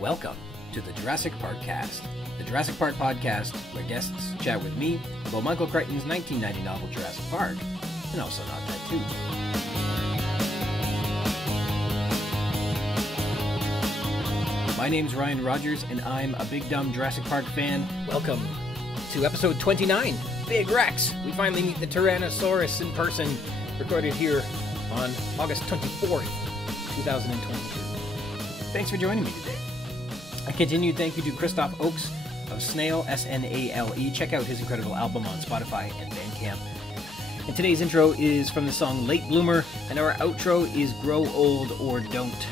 Welcome to the Jurassic Park-Cast, the Jurassic Park podcast where guests chat with me about Michael Crichton's 1990 novel Jurassic Park, and also not that too. My name's Ryan Rogers, and I'm a big dumb Jurassic Park fan. Welcome to episode 29, Big Rex. We finally meet the Tyrannosaurus in person, recorded here on August 24th, 2022. Thanks for joining me today. A continued thank you to Christoph Oakes of Snail, S-N-A-L-E. Check out his incredible album on Spotify and Bandcamp. And today's intro is from the song Late Bloomer, and our outro is Grow Old or Don't.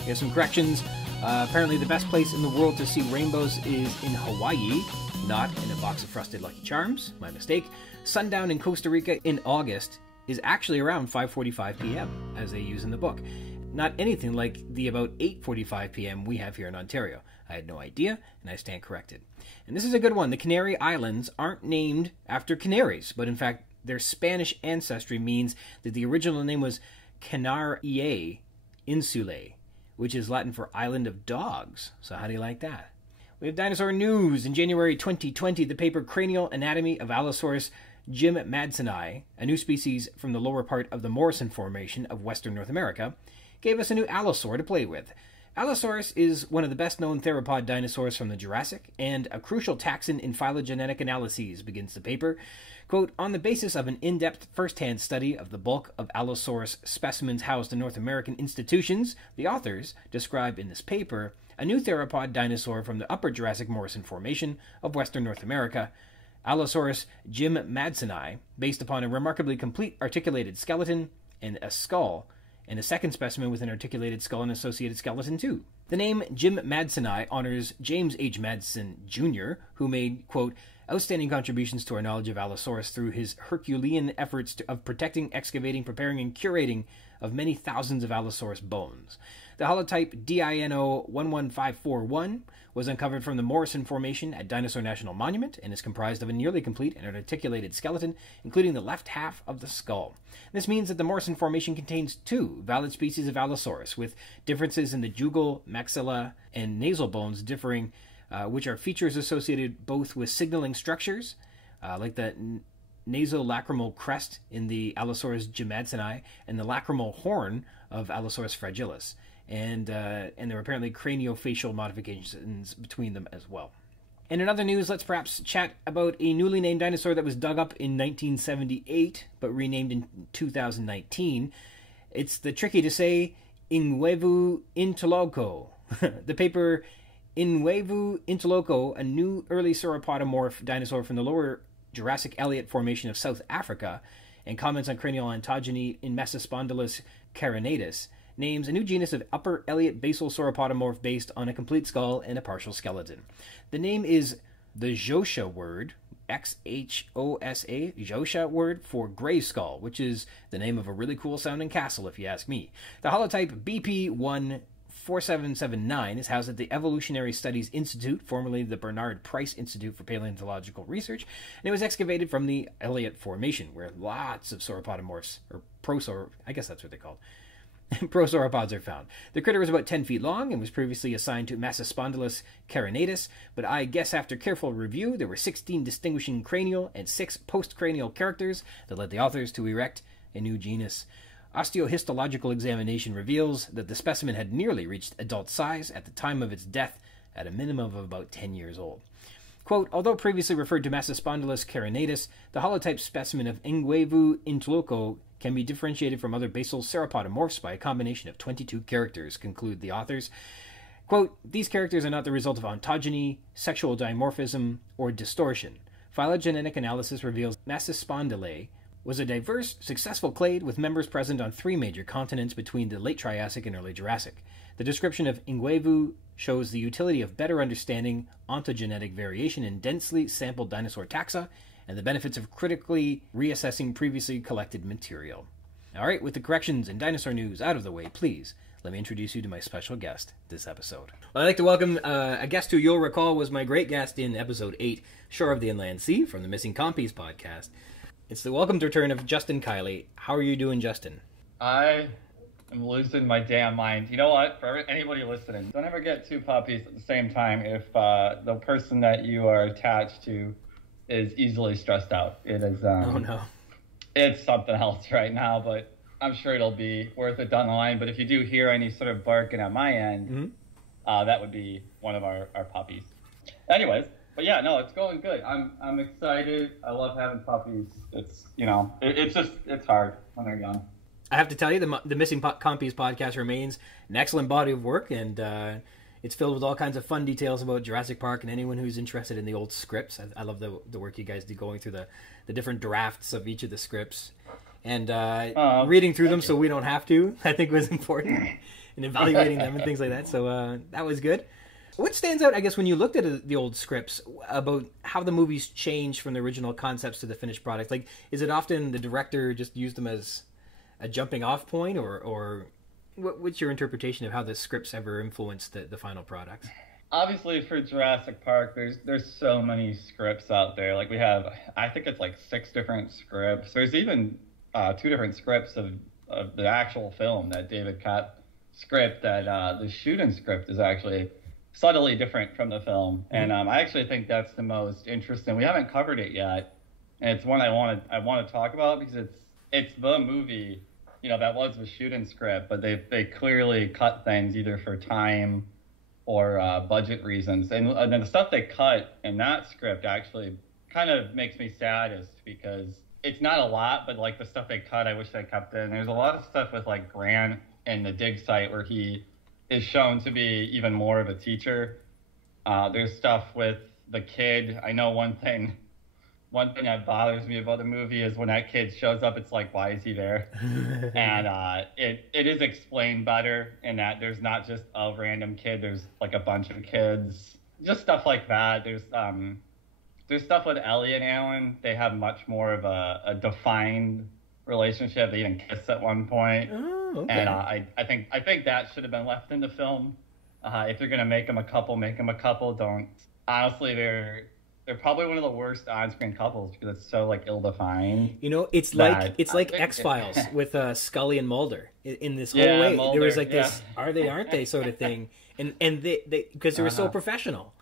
We have some corrections. Apparently the best place in the world to see rainbows is in Hawaii, not in a box of frosted Lucky Charms. My mistake. Sundown in Costa Rica in August is actually around 5:45 p.m., as they use in the book. Not anything like the about 8:45 p.m. we have here in Ontario. I had no idea, and I stand corrected. And this is a good one. The Canary Islands aren't named after canaries, but in fact, their Spanish ancestry means that the original name was Canariae Insulae, which is Latin for island of dogs. So how do you like that? We have dinosaur news. In January 2020, the paper Cranial Anatomy of Allosaurus jim-madsoni, a new species from the lower part of the Morrison Formation of Western North America, gave us a new allosaur to play with. Allosaurus is one of the best-known theropod dinosaurs from the Jurassic, and a crucial taxon in phylogenetic analyses, begins the paper. Quote, on the basis of an in-depth first-hand study of the bulk of Allosaurus specimens housed in North American institutions, the authors describe in this paper a new theropod dinosaur from the Upper Jurassic Morrison Formation of Western North America, Allosaurus jim-madsoni, based upon a remarkably complete articulated skeleton and a skull, and a second specimen with an articulated skull and associated skeleton too. The name jim-madsoni honors James H. Madsen, Jr., who made, quote, outstanding contributions to our knowledge of Allosaurus through his Herculean efforts of protecting, excavating, preparing, and curating of many thousands of Allosaurus bones. The holotype DINO 11541 was uncovered from the Morrison Formation at Dinosaur National Monument and is comprised of a nearly complete and articulated skeleton, including the left half of the skull. This means that the Morrison Formation contains two valid species of Allosaurus, with differences in the jugal, maxilla, and nasal bones differing, which are features associated both with signaling structures, like the nasolacrimal crest in the Allosaurus jim-madsoni and the lacrimal horn of Allosaurus fragilis. And there are apparently craniofacial modifications between them as well. And in other news, let's perhaps chat about a newly named dinosaur that was dug up in 1978, but renamed in 2019. It's the tricky-to-say Inguevu Intoloco. The paper Inguevu Intoloco, a new early sauropodomorph dinosaur from the lower Jurassic Elliott Formation of South Africa, and comments on cranial ontogeny in Mesospondylus carinatus, names a new genus of upper Elliott basal sauropodomorph based on a complete skull and a partial skeleton. The name is the Xhosa word, X-H-O-S-A, Xhosa word for gray skull, which is the name of a really cool sounding castle if you ask me. The holotype BP14779 is housed at the Evolutionary Studies Institute, formerly the Bernard Price Institute for Paleontological Research, and it was excavated from the Elliott Formation, where lots of sauropodomorphs, or I guess that's what they're called, prosauropods are found. The critter was about 10 feet long and was previously assigned to Mesospondylus carinatus, but I guess after careful review, there were 16 distinguishing cranial and 6 postcranial characters that led the authors to erect a new genus. Osteohistological examination reveals that the specimen had nearly reached adult size at the time of its death, at a minimum of about 10 years old. Quote, although previously referred to Mesospondylus carinatus, the holotype specimen of Inguevu Intoloco can be differentiated from other basal sauropodomorphs by a combination of 22 characters, conclude the authors. Quote, these characters are not the result of ontogeny, sexual dimorphism, or distortion. Phylogenetic analysis reveals Mesospondylae was a diverse, successful clade with members present on 3 major continents between the late Triassic and early Jurassic. The description of Inguevu shows the utility of better understanding ontogenetic variation in densely sampled dinosaur taxa, and the benefits of critically reassessing previously collected material. All right, with the corrections and dinosaur news out of the way, please let me introduce you to my special guest this episode. Well, I'd like to welcome a guest who you'll recall was my great guest in episode 8, Shore of the Inland Sea, from the Missing Compys podcast. It's the welcomed return of Justin Kiley. How are you doing, Justin? I I'm losing my damn mind. You know what? For anybody listening, don't ever get two puppies at the same time if the person that you are attached to is easily stressed out. It is. Oh no. It's something else right now, but I'm sure it'll be worth it down the line. But if you do hear any sort of barking at my end, that would be one of our puppies. Anyways, but yeah, no, it's going good. I'm excited. I love having puppies. It's it's hard when they're young. I have to tell you, the Missing Compys podcast remains an excellent body of work, and it's filled with all kinds of fun details about Jurassic Park and anyone who's interested in the old scripts. I love the work you guys do going through the different drafts of each of the scripts and reading through them so we don't have to, I think was important, and evaluating them and things like that. So that was good. What stands out, I guess, when you looked at the old scripts about how the movies changed from the original concepts to the finished product? Like, is it often the director just used them as a jumping off point, or what's your interpretation of how the scripts ever influenced the final product? Obviously, for Jurassic Park, there's so many scripts out there. Like, we have, I think it's like 6 different scripts. There's even 2 different scripts of the actual film, that David cut script, that the shooting script is actually subtly different from the film. And I actually think that's the most interesting. We haven't covered it yet, and it's one I want to talk about because it's the movie, that was the shooting script, but they clearly cut things either for time or budget reasons. And the stuff they cut in that script actually kind of makes me saddest because it's not a lot, but like the stuff they cut, I wish they kept in. There's a lot of stuff with like Grant and the dig site where he is shown to be even more of a teacher. There's stuff with the kid. I know one thing that bothers me about the movie is when that kid shows up, it's like, why is he there? And it is explained better in that there's not just a random kid, there's like a bunch of kids, just stuff like that. There's stuff with Ellie and Alan. They have much more of a defined relationship. They even kiss at one point. Oh, okay. And I think that should have been left in the film. If you're gonna make them a couple, make them a couple. Don't. Honestly, they're probably one of the worst on-screen couples because it's so like ill-defined. It's like X-Files with Scully and Mulder in this whole way. Mulder, there was like this are they, aren't they sort of thing, and they because they were so professional,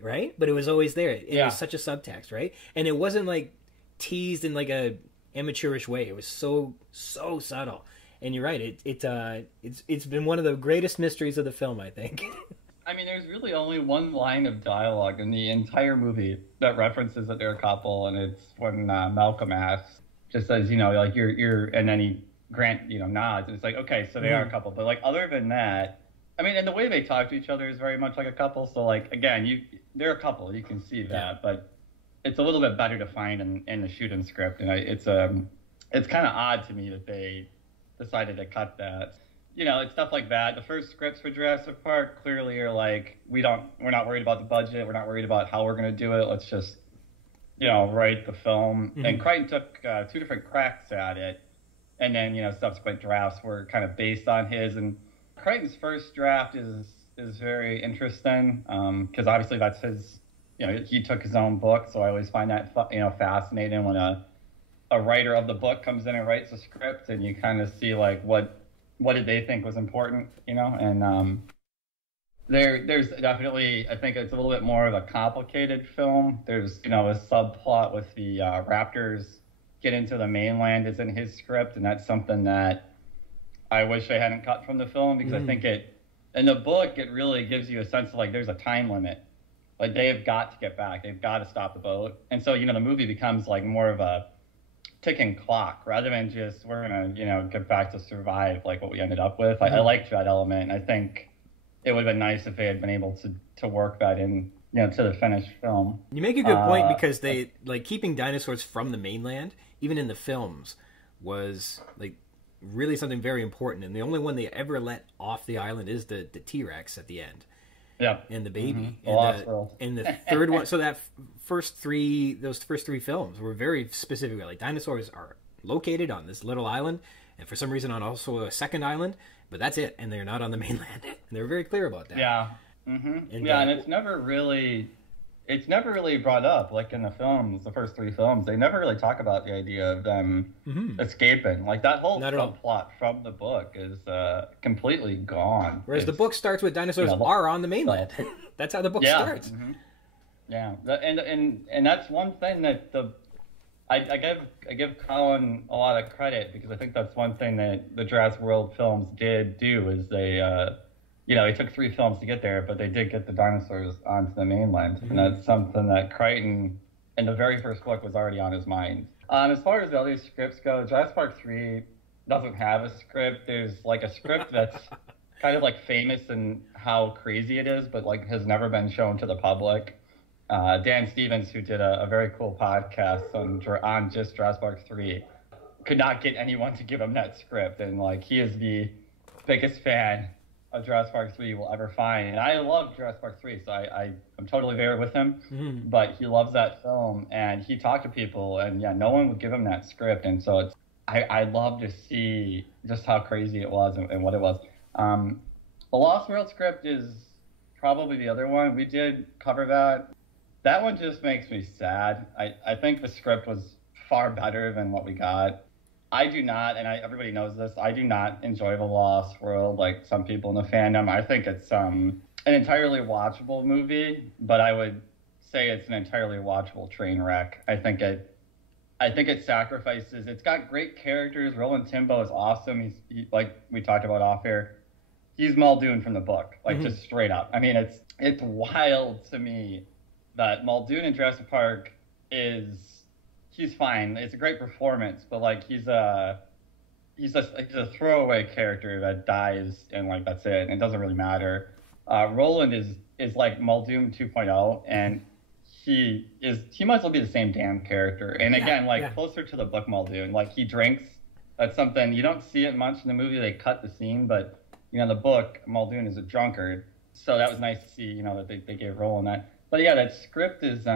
right? But it was always there. It was such a subtext, right? And it wasn't like teased in like a amateurish way. It was so subtle. And you're right. It's been one of the greatest mysteries of the film, I think. I mean, there's really only one line of dialogue in the entire movie that references that they're a couple, and it's when Malcolm asks, just says, like you're, and then Grant, nods, and it's like, okay, so they are a couple. But like other than that, I mean, and the way they talk to each other is very much like a couple. So like again, they're a couple, you can see that, but it's a little bit better defined in the shooting script, and it's kind of odd to me that they decided to cut that. It's stuff like that. The first scripts for Jurassic Park clearly are like, we're not worried about the budget. We're not worried about how we're going to do it. Let's just, write the film. Mm-hmm. And Crichton took 2 different cracks at it. And then, subsequent drafts were kind of based on his. And Crichton's first draft is very interesting because obviously that's his, he took his own book. So I always find that, fascinating when a writer of the book comes in and writes a script and you kind of see like what did they think was important, and there's definitely, I think it's a little bit more of a complicated film. There's, a subplot with the raptors get into the mainland is in his script, and that's something that I wish I hadn't cut from the film because I think in the book, it really gives you a sense of like there's a time limit. Like they have got to get back. They've got to stop the boat. And so, the movie becomes like more of a ticking clock rather than just we're gonna get back to survive like what we ended up with. I liked that element. I think it would have been nice if they had been able to work that in to the finished film. You make a good point because they like keeping dinosaurs from the mainland even in the films was like really something very important, and the only one they ever let off the island is the T-Rex at the end. Yeah, and the baby, and the third one. So that those first three films were very specific. Like dinosaurs are located on this little island, and for some reason on also a second island, but that's it, and they're not on the mainland. And they were very clear about that. Yeah, and it's never really. it's never really brought up. Like in the films, the first 3 films, they never really talk about the idea of them escaping. Like that whole subplot from the book is completely gone. Whereas the book starts with dinosaurs are on the mainland. That's how the book starts. Mm-hmm. Yeah, and that's one thing that I give Colin a lot of credit, because I think that's one thing that the Jurassic World films did do, is they it took 3 films to get there, but they did get the dinosaurs onto the mainland. Mm-hmm. And that's something that Crichton, in the very first book, was already on his mind. As far as the other scripts go, Jurassic Park III doesn't have a script. There's like a script that's kind of like famous in how crazy it is, but like has never been shown to the public. Dan Stevens, who did a very cool podcast on just Jurassic Park 3, could not get anyone to give him that script. And like, he is the biggest fan of Jurassic Park 3 you will ever find. And I love Jurassic Park 3, so I'm totally there with him. Mm-hmm. But he loves that film, and he talked to people, and no one would give him that script. And so I love to see just how crazy it was and what it was. The Lost World script is probably the other one. We did cover that. That one just makes me sad. I think the script was far better than what we got. I do not, and everybody knows this, I do not enjoy The Lost World like some people in the fandom. I think it's an entirely watchable movie, but I would say it's an entirely watchable train wreck. I think it sacrifices. It's got great characters. Roland Timbo is awesome. He like we talked about off air. He's Muldoon from the book, like just straight up. I mean, it's wild to me that Muldoon in Jurassic Park he's fine. It's a great performance, but like he's a throwaway character that dies and like that's it. And it doesn't really matter. Roland is like Muldoon 2.0, and he might as well be the same damn character. And again, closer to the book Muldoon. Like, he drinks. That's something you don't see it much in the movie. They cut the scene, but the book Muldoon is a drunkard. So that was nice to see, that they gave Roland that. But yeah, that script is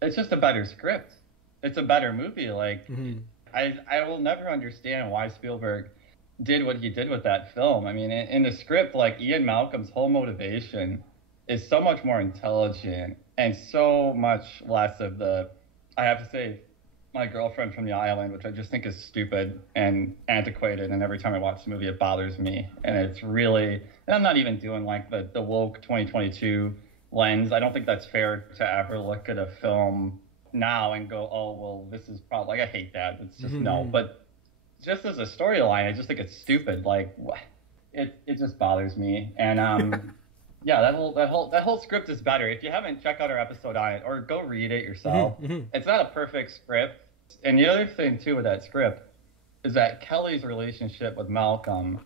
it's just a better script. It's a better movie. Like, I will never understand why Spielberg did what he did with that film. I mean, in the script, like, Ian Malcolm's whole motivation is so much more intelligent and so much less of the, I have to say, my girlfriend from the island, which I just think is stupid and antiquated, and every time I watch the movie it bothers me. And it's really, and I'm not even doing like the woke 2022 lens. I don't think that's fair to ever look at a film now and go, oh, well, this is probably, like, I hate that. It's just no. But just as a storyline, I just think it's stupid. Like, it just bothers me. And yeah, that whole script is better. If you haven't, check out our episode on it, or go read it yourself. It's not a perfect script. And the other thing too with that script is that Kelly's relationship with Malcolm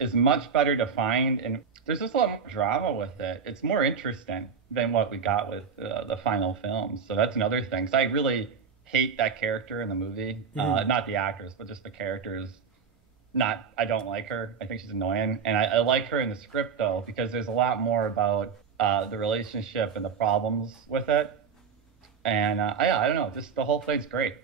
is much better defined, and there's just a lot more drama with it. It's more interesting than what we got with the final film. So that's another thing. So I really hate that character in the movie. Not the actress, but just the characters. I don't like her. I think she's annoying. And I like her in the script, though, because there's a lot more about the relationship and the problems with it. And I don't know, just the whole thing's great.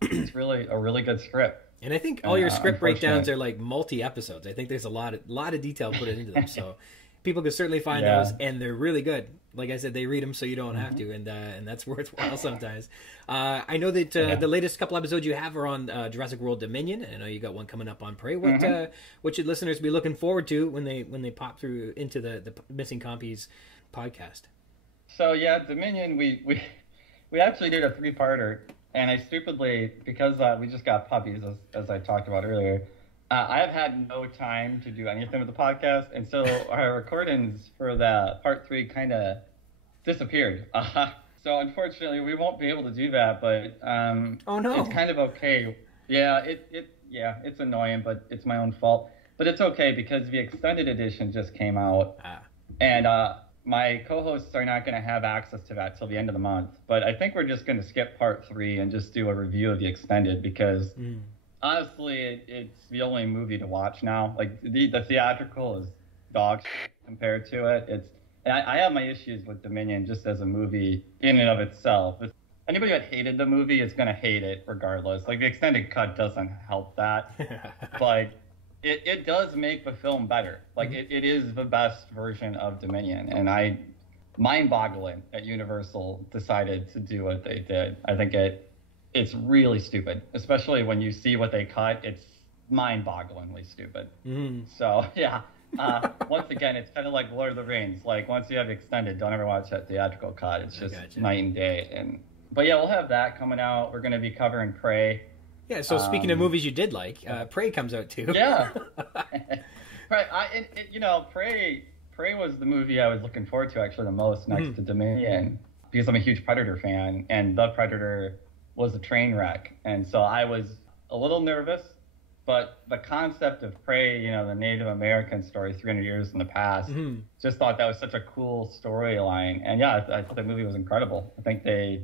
It's really a really good script. And I think all your script breakdowns are like multi-episodes. I think there's a lot of detail put into them. So people can certainly find those, and they're really good. Like I said, they read them so you don't have to, and that's worthwhile sometimes. I know that the latest couple episodes you have are on Jurassic World Dominion. I know you got one coming up on Prey. What should listeners be looking forward to when they pop through into the Missing Compys podcast? So yeah, Dominion, we actually did a 3-parter, and I stupidly, because we just got puppies, as I talked about earlier, I have had no time to do anything with the podcast, and so our recordings for the part 3 kind of disappeared. So unfortunately, we won't be able to do that, but oh no, it's kind of okay. Yeah, it's annoying, but it's my own fault. But it's okay, because the extended edition just came out, and my co-hosts are not going to have access to that till the end of the month. But I think we're just going to skip part 3 and just do a review of the extended, because honestly, it's the only movie to watch now. Like, the theatrical is dog shit compared to it. And I have my issues with Dominion just as a movie in and of itself. Anybody that hated the movie is going to hate it regardless. Like, the extended cut doesn't help that. But it does make the film better. Like, it is the best version of Dominion. And mind-boggling that Universal decided to do what they did. I think it's really stupid, especially when you see what they cut. It's mind-bogglingly stupid. So yeah, once again, it's kind of like Lord of the Rings. Like once you have extended, don't ever watch that theatrical cut. It's just night and day. But yeah, we'll have that coming out. We're going to be covering Prey. Yeah. So speaking of movies you did like, Prey comes out too. Yeah. Right. Prey was the movie I was looking forward to actually the most next to Dominion, because I'm a huge Predator fan, and The Predator was a train wreck. And so I was a little nervous, but the concept of Prey, the Native American story 300 years in the past, just thought that was such a cool storyline. And yeah, I thought the movie was incredible. I think they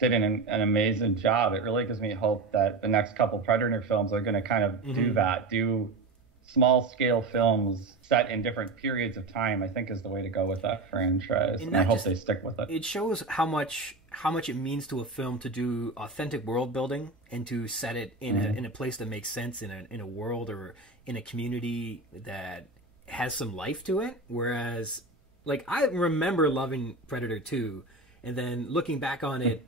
did an amazing job. It really gives me hope that the next couple Predator films are going to kind of do small scale films set in different periods of time. I think is the way to go with that franchise, and I hope they stick with it. It shows how much it means to a film to do authentic world building and to set it in a place that makes sense, in a world or in a community that has some life to it. Whereas, like, I remember loving Predator 2, and then looking back on it,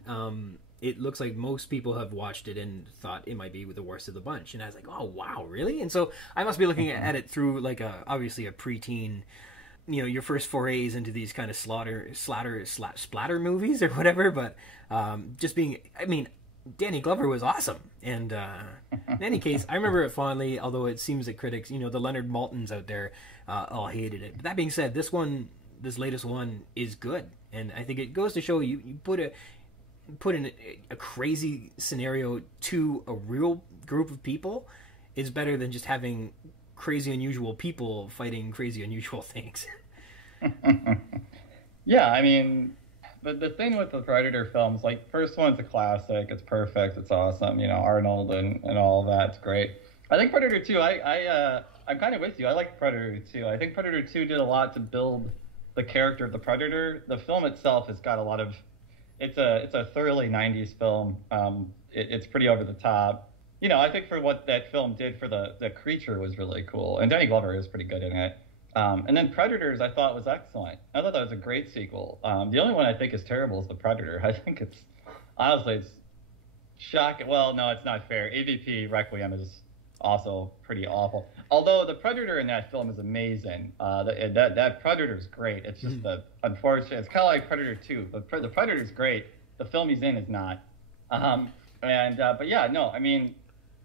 it looks like most people have watched it and thought it might be the worst of the bunch. And I was like, oh, wow, really? And so I must be looking at it through, like, obviously a preteen, your first forays into these kind of splatter movies or whatever. But Danny Glover was awesome. And in any case, I remember it fondly, although it seems that critics, the Leonard Maltins out there all hated it. But that being said, this latest one is good. And I think it goes to show you put in a crazy scenario to a real group of people is better than just having crazy unusual people fighting crazy unusual things. Yeah, I mean, the thing with the Predator films, like, first one's a classic, it's perfect, it's awesome, Arnold and all of that's great. I think Predator 2, I'm kind of with you. I like Predator 2. I think Predator 2 did a lot to build the character of the Predator. The film itself has got a lot of... It's a thoroughly 90s film. It's pretty over the top. I think for what that film did for the creature was really cool. And Danny Glover is pretty good in it. And then Predators I thought was excellent. I thought that was a great sequel. The only one I think is terrible is The Predator. I think it's shocking. Well, no, it's not fair. AVP Requiem is also pretty awful. Although the Predator in that film is amazing. That Predator's great. It's just the unfortunate. It's kind of like Predator 2. But the Predator's great. The film he's in is not. But yeah, no. I mean,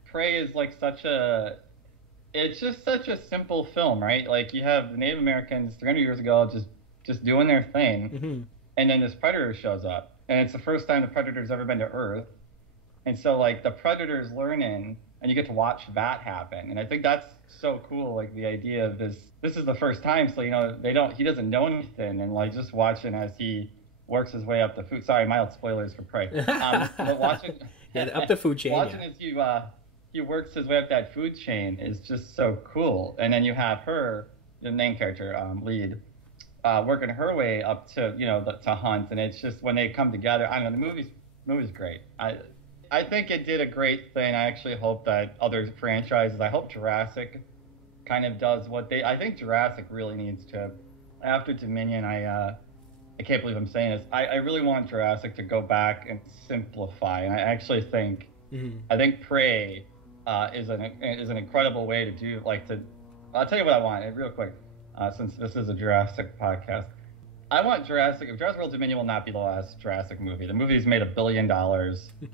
Prey is like it's just such a simple film, right? Like, you have the Native Americans 300 years ago just doing their thing, and then this Predator shows up, and it's the first time the Predator's ever been to Earth, and so, like, the Predator's learning, and you get to watch that happen. And I think that's so cool, like, the idea of this is the first time, so, he doesn't know anything, and, like, just watching as he works his way up the food, sorry, mild spoilers for Prey, but watching... up the food chain, watching as he works his way up that food chain is just so cool. And then you have her, the main character, lead, working her way up to, to hunt, and it's just, when they come together, I don't know, the movie's great. I think it did a great thing. I actually hope that other franchises, I hope Jurassic kind of does I think Jurassic really needs to, after Dominion, I can't believe I'm saying this, I really want Jurassic to go back and simplify. And I actually think, I think Prey is an incredible way to do, I'll tell you what I want real quick, since this is a Jurassic podcast. I want Jurassic World Dominion will not be the last Jurassic movie. The movie's made $1 billion.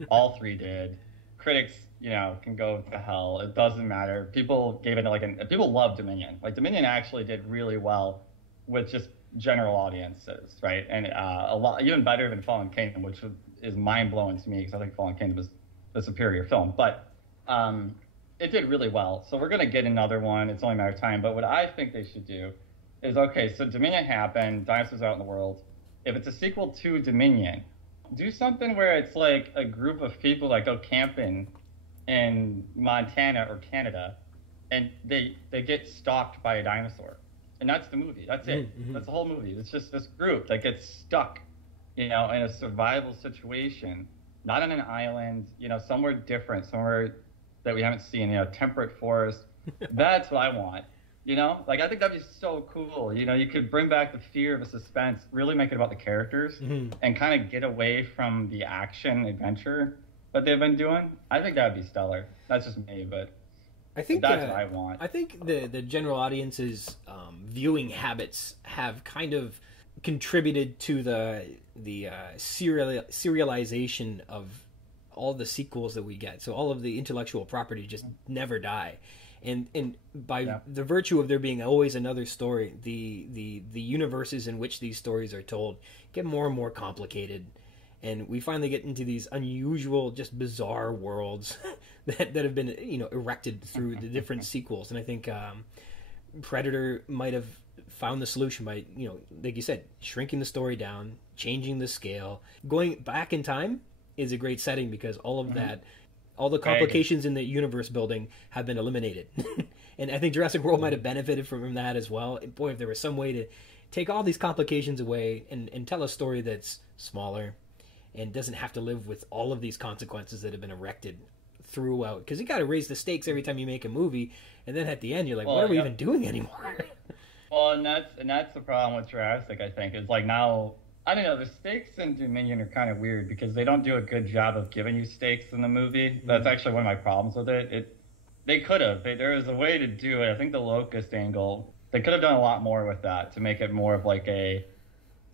All three did. Critics, can go to hell. It doesn't matter. People gave it people love Dominion. Like, Dominion actually did really well with just general audiences, right? And a lot, even better than Fallen Kingdom, which is mind blowing to me, because I think Fallen Kingdom is the superior film. But it did really well. So we're gonna get another one. It's only a matter of time. But what I think they should do is, okay, so Dominion happened, Dinosaurs out in the world. If it's a sequel to Dominion, do something where it's like a group of people that go camping in Montana or Canada, and they get stalked by a dinosaur. And that's the movie. That's it. That's the whole movie. It's just this group that gets stuck, in a survival situation, not on an island, somewhere different, somewhere that we haven't seen, temperate forest. That's what I want. You know, like I think that'd be so cool. You know, you could bring back the fear of a suspense, really make it about the characters, and kind of get away from the action adventure that they've been doing. I think that'd be stellar. That's just me, but I think that's what I want. I think the general audience's viewing habits have kind of contributed to the serialization of all the sequels that we get. So all of the intellectual property just never die. And by the virtue of there being always another story, the universes in which these stories are told get more and more complicated, and we finally get into these unusual, just bizarre worlds that have been, you know, erected through the different sequels. And I think Predator might have found the solution by, you know, like you said, shrinking the story down, changing the scale. Going back in time is a great setting because all of that, all the complications in the universe building have been eliminated. And I think Jurassic World might have benefited from that as well. And boy, if there was some way to take all these complications away and tell a story that's smaller and doesn't have to live with all of these consequences that have been erected throughout. Because you got to raise the stakes every time you make a movie. And then at the end, you're like, what are we even doing anymore? Well, and that's the problem with Jurassic, I think, is like now, I don't know, the stakes in Dominion are kind of weird because they don't do a good job of giving you stakes in the movie. That's actually one of my problems with it. They could have. There was a way to do it. I think the locust angle, they could have done a lot more with that to make it more of like the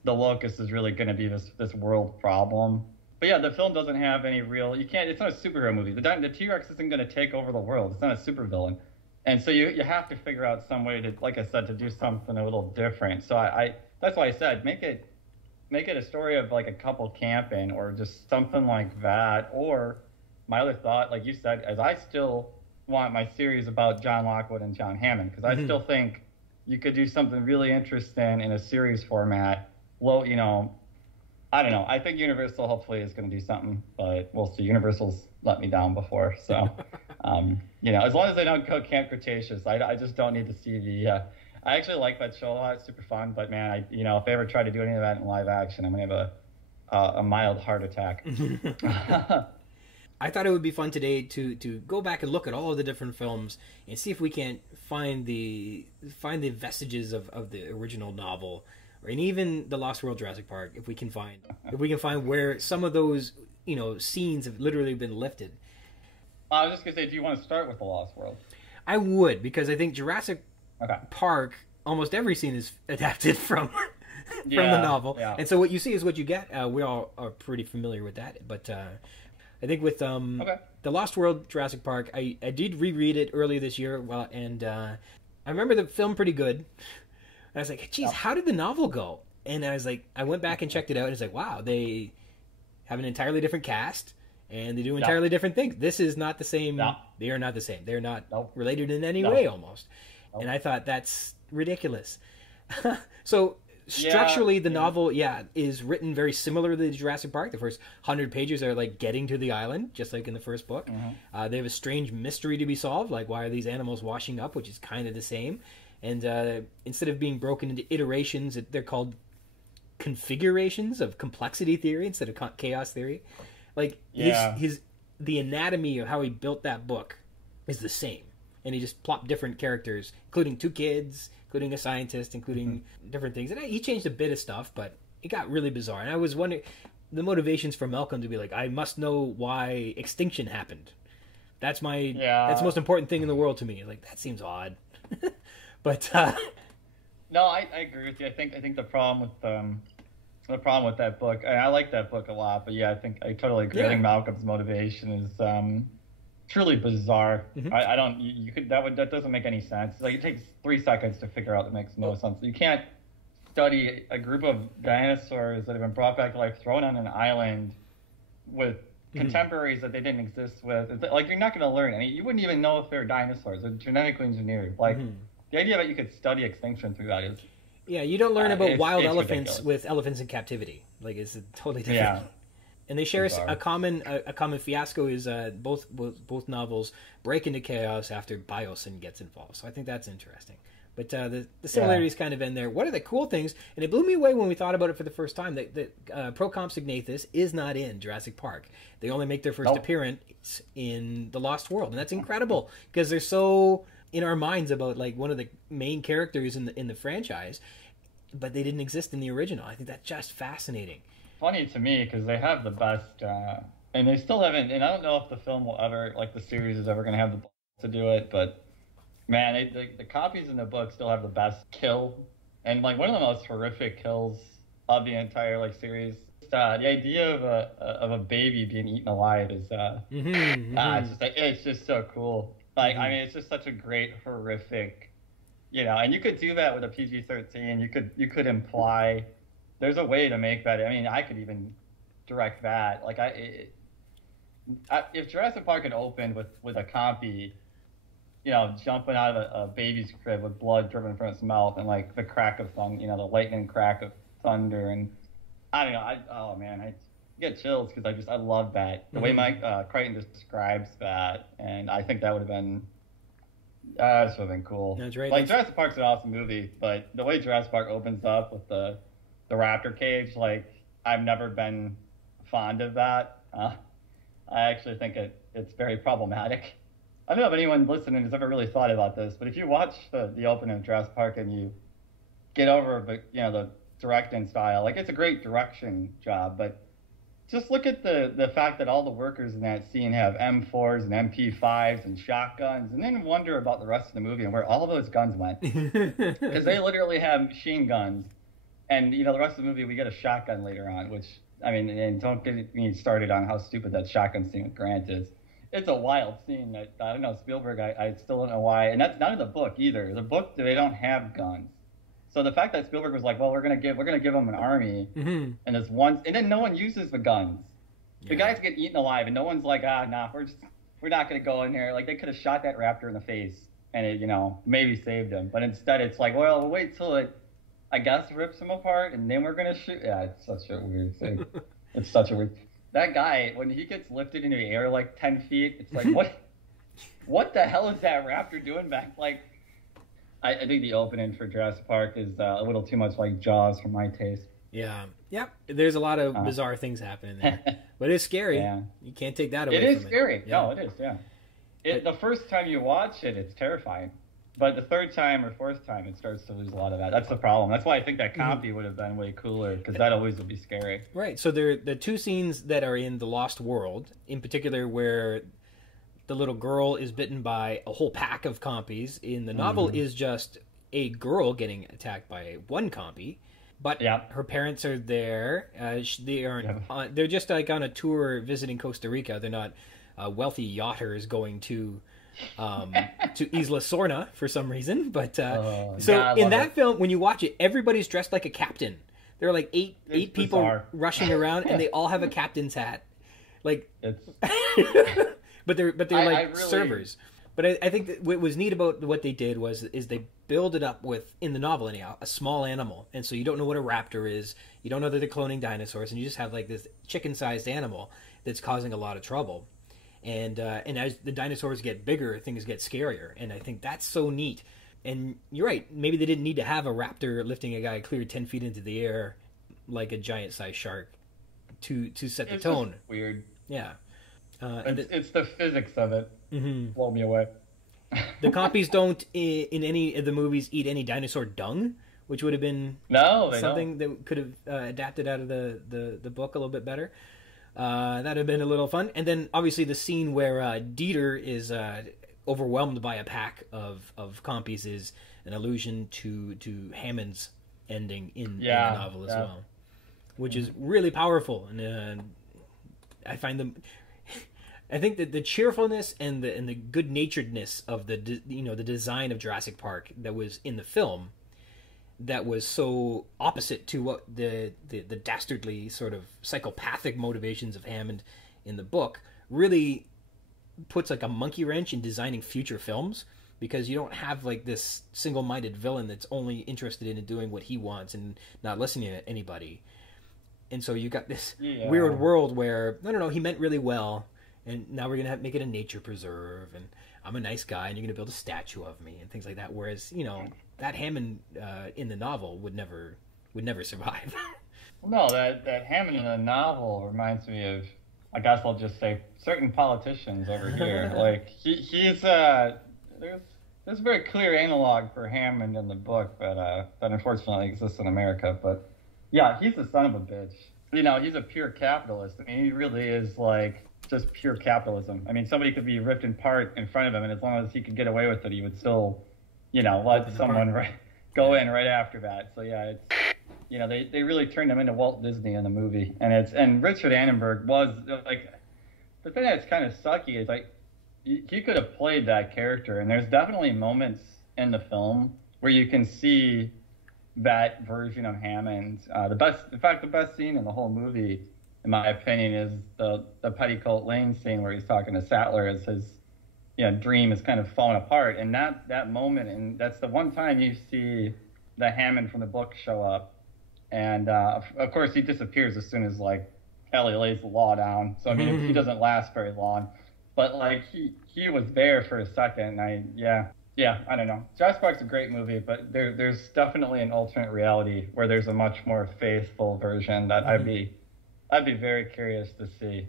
locust is really going to be this world problem. But yeah, the film doesn't have any real, it's not a superhero movie. The T-Rex isn't going to take over the world. It's not a supervillain. And so you have to figure out some way to, like I said, to do something a little different. So I that's why I said make it a story of like a couple camping or just something like that. Or my other thought, like you said, is I still want my series about John Lockwood and John Hammond because I still think you could do something really interesting in a series format. Well, you know, I don't know. I think Universal hopefully is going to do something, but we'll see. Universal's let me down before, so you know, as long as they don't go Camp Cretaceous, I just don't need to see the. I actually like that show a lot; it's super fun. But man, if they ever try to do any of that in live action, I'm gonna have a mild heart attack. I thought it would be fun today to go back and look at all of the different films and see if we can't find the vestiges of the original novel, and even the Lost World Jurassic Park. If we can find where some of those scenes have literally been lifted. I was just gonna say, do you want to start with the Lost World? I would, because I think Jurassic Park, almost every scene is adapted from the novel, and so what you see is what you get. We all are pretty familiar with that, but I think with the Lost World Jurassic Park, I did reread it earlier this year, and I remember the film pretty good. And I was like, geez, how did the novel go? And I was like, I went back and checked it out, and it's like, wow, they have an entirely different cast, and they do entirely different things. This is not the same. They are not the same. They're not related in any way, almost. And I thought, that's ridiculous. So structurally, the novel, is written very similar to Jurassic Park. The first 100 pages are like getting to the island, just like in the first book. They have a strange mystery to be solved, like why are these animals washing up, which is kind of the same. And instead of being broken into iterations, they're called configurations of complexity theory instead of chaos theory. Like the anatomy of how he built that book is the same, and he just plopped different characters, including 2 kids, including a scientist, including different things. And he changed a bit of stuff, but it got really bizarre. And I was wondering the motivations for Malcolm to be like, I must know why extinction happened. That's that's the most important thing in the world to me. Like, that seems odd. But no, I agree with you. I think the problem with that book, and I like that book a lot, but I think I totally agree. I think Malcolm's motivation is truly bizarre. That doesn't make any sense. Like, it takes 3 seconds to figure out. That makes no sense. You can't study a group of dinosaurs that have been brought back to life, thrown on an island with contemporaries that they didn't exist with. It's like, you're not going to learn. I mean, you wouldn't even know if they're dinosaurs. They're genetically engineered. Like, the idea that you could study extinction through that is... Yeah, you don't learn about wild elephants ridiculous. With elephants in captivity. Like, it's totally different. Yeah. And they share a common fiasco is both novels break into chaos after Biosyn gets involved. So I think that's interesting. But the similarities kind of end there. What are the cool things? And it blew me away when we thought about it for the first time that Procompsognathus is not in Jurassic Park. They only make their first appearance in The Lost World. And that's incredible because they're so in our minds about like one of the main characters in the franchise, but they didn't exist in the original. I think that's just fascinating. Funny to me because they have the best, and they still haven't. And I don't know if the film will ever, like the series, is ever going to have the balls to do it. But man, the copies in the book still have the best kill, and like one of the most horrific kills of the entire like series. The idea of a baby being eaten alive is it's just so cool. Like I mean, it's just such a great horrific, and you could do that with a PG-13. You could imply there's a way to make that. I mean, I could even direct that. Like if Jurassic Park had opened with a compy, jumping out of a baby's crib with blood dripping from its mouth and like the crack of thunder, the lightning crack of thunder, and I don't know. I get chills because I love that. The way Mike Crichton describes that, and I think that would have been cool. That's right. Like Jurassic Park's an awesome movie, but the way Jurassic Park opens up with the raptor cage, like I've never been fond of that. I actually think it's very problematic. I don't know if anyone listening has ever really thought about this, but if you watch the opening of Jurassic Park and you get over the directing style, like it's a great direction job, but just look at the fact that all the workers in that scene have M4s and MP5s and shotguns, and then wonder about the rest of the movie and where all of those guns went. Because they literally have machine guns, and the rest of the movie we get a shotgun later on, which I mean, and don't get me started on how stupid that shotgun scene with Grant is. It's a wild scene that I don't know, Spielberg. I still don't know why, and that's not in the book either. The book, they don't have guns. So the fact that Spielberg was like, well, we're gonna give them an army, and there's one, and then no one uses the guns. The guys get eaten alive, and no one's like, nah, we're not gonna go in there. Like they could have shot that raptor in the face, and it, maybe saved him. But instead, it's like, well, we'll wait till it, I guess, rips him apart, and then we're gonna shoot. Yeah, it's such a weird thing. It's such a weird. That guy, when he gets lifted into the air like 10 feet, it's like, what the hell is that raptor doing back? Like. I think the opening for Jurassic Park is a little too much like Jaws for my taste. Yeah. Yep. There's a lot of bizarre things happening there. But it's scary. Yeah. You can't take that away from it. It is scary. Yeah. No, it is, yeah. The first time you watch it, it's terrifying. But the third time or fourth time, it starts to lose a lot of that. That's the problem. That's why I think that compy would have been way cooler, because that always would be scary. Right. So the two scenes that are in The Lost World, in particular where the little girl is bitten by a whole pack of compies. In the novel is just a girl getting attacked by one compy, but her parents are there. They aren't. They're just like on a tour visiting Costa Rica. They're not wealthy yachters going to Isla Sorna for some reason. But in that film, when you watch it, everybody's dressed like a captain. There are like eight people bizarre. Rushing around, and they all have a captain's hat. Like it's. But they're like really... servers. But I think that what was neat about what they did is they build it up with, in the novel anyhow, a small animal. And so you don't know what a raptor is. You don't know that they're cloning dinosaurs. And you just have like this chicken-sized animal that's causing a lot of trouble. And as the dinosaurs get bigger, things get scarier. And I think that's so neat. And you're right. Maybe they didn't need to have a raptor lifting a guy clear 10 feet into the air like a giant-sized shark to set the tone. Just weird. Yeah. It's the physics of it. Blow me away. The compies don't, in any of the movies, eat any dinosaur dung, which would have been something that could have adapted out of the book a little bit better. That would have been a little fun. And then, obviously, the scene where Dieter is overwhelmed by a pack of compies is an allusion to Hammond's ending in the novel as well, which is really powerful. And I find them... I think that the cheerfulness and the good-naturedness of the design of Jurassic Park that was in the film, that was so opposite to what the dastardly sort of psychopathic motivations of Hammond in the book, really puts like a monkey wrench in designing future films, because you don't have like this single-minded villain that's only interested in doing what he wants and not listening to anybody. And so you got this weird world where, I don't know, he meant really well. And now we're going to make it a nature preserve, and I'm a nice guy, and you're going to build a statue of me, and things like that. Whereas, that Hammond in the novel would never survive. Well, no, that Hammond in the novel reminds me of, I guess I'll just say, certain politicians over here. Like, he's there's a very clear analog for Hammond in the book that unfortunately exists in America. But yeah, he's the son of a bitch. He's a pure capitalist. I mean, he really is like just pure capitalism. I mean, somebody could be ripped apart in front of him, and as long as he could get away with it, he would still, let someone go in right after that. So yeah, it's they really turned him into Walt Disney in the movie, and Richard Annenberg was like, the thing that's kind of sucky is like he could have played that character, and there's definitely moments in the film where you can see that version of Hammond. The best scene in the whole movie, in my opinion, is the Petticoat Lane scene where he's talking to Sattler as his dream is kind of falling apart, and that moment, and that's the one time you see the Hammond from the book show up, and of course he disappears as soon as like Ellie lays the law down. So I mean he doesn't last very long, but like he was there for a second, and I don't know. Jurassic Park's a great movie, but there's definitely an alternate reality where there's a much more faithful version that I'd be very curious to see.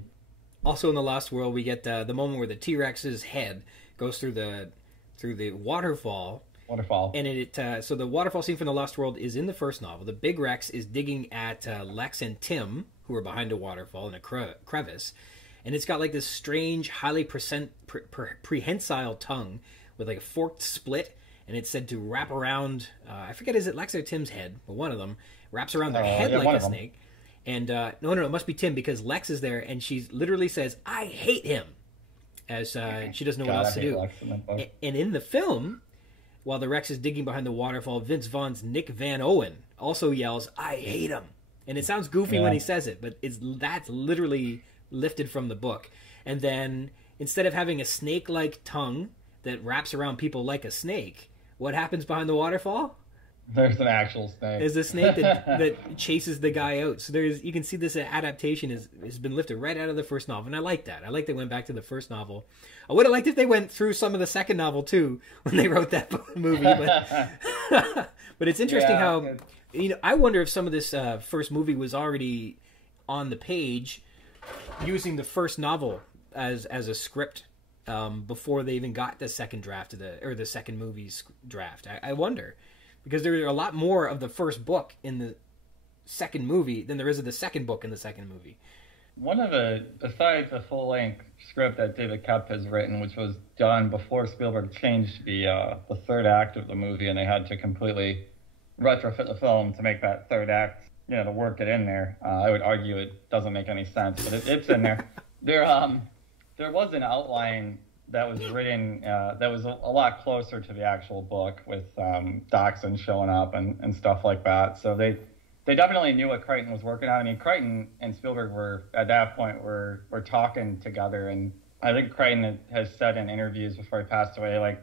Also, in The Lost World, we get the moment where the T-Rex's head goes through the waterfall. And so the waterfall scene from The Lost World is in the first novel. The big Rex is digging at Lex and Tim, who are behind a waterfall in a crevice, and it's got like this strange, highly prehensile tongue with like a forked split, and it's said to wrap around, I forget, is it Lex or Tim's head, but one of them wraps around their head like a snake. And no, it must be Tim, because Lex is there, and she literally says, "I hate him," as she doesn't know what else to do. And in the film, while the Rex is digging behind the waterfall, Vince Vaughn's Nick Van Owen also yells, "I hate him." And it sounds goofy when he says it, but that's literally lifted from the book. And then, instead of having a snake-like tongue that wraps around people like a snake, what happens behind the waterfall? There's an actual snake. There's a snake that chases the guy out. So you can see this adaptation has been lifted right out of the first novel, and I like that. I like they went back to the first novel. I would have liked if they went through some of the second novel too when they wrote that movie, but but it's interesting how I wonder if some of this first movie was already on the page using the first novel as a script before they even got the second draft or the second movie's draft. I wonder. Because there are a lot more of the first book in the second movie than there is of the second book in the second movie. Besides the full-length script that David Koepp has written, which was done before Spielberg changed the third act of the movie, and they had to completely retrofit the film to make that third act, to work it in there. I would argue it doesn't make any sense, but it's in there. There was an outline that was written that was a lot closer to the actual book, with Dachshund showing up and stuff like that. So they definitely knew what Crichton was working on. I mean, Crichton and Spielberg were at that point were talking together, and I think Crichton has said in interviews before he passed away, like,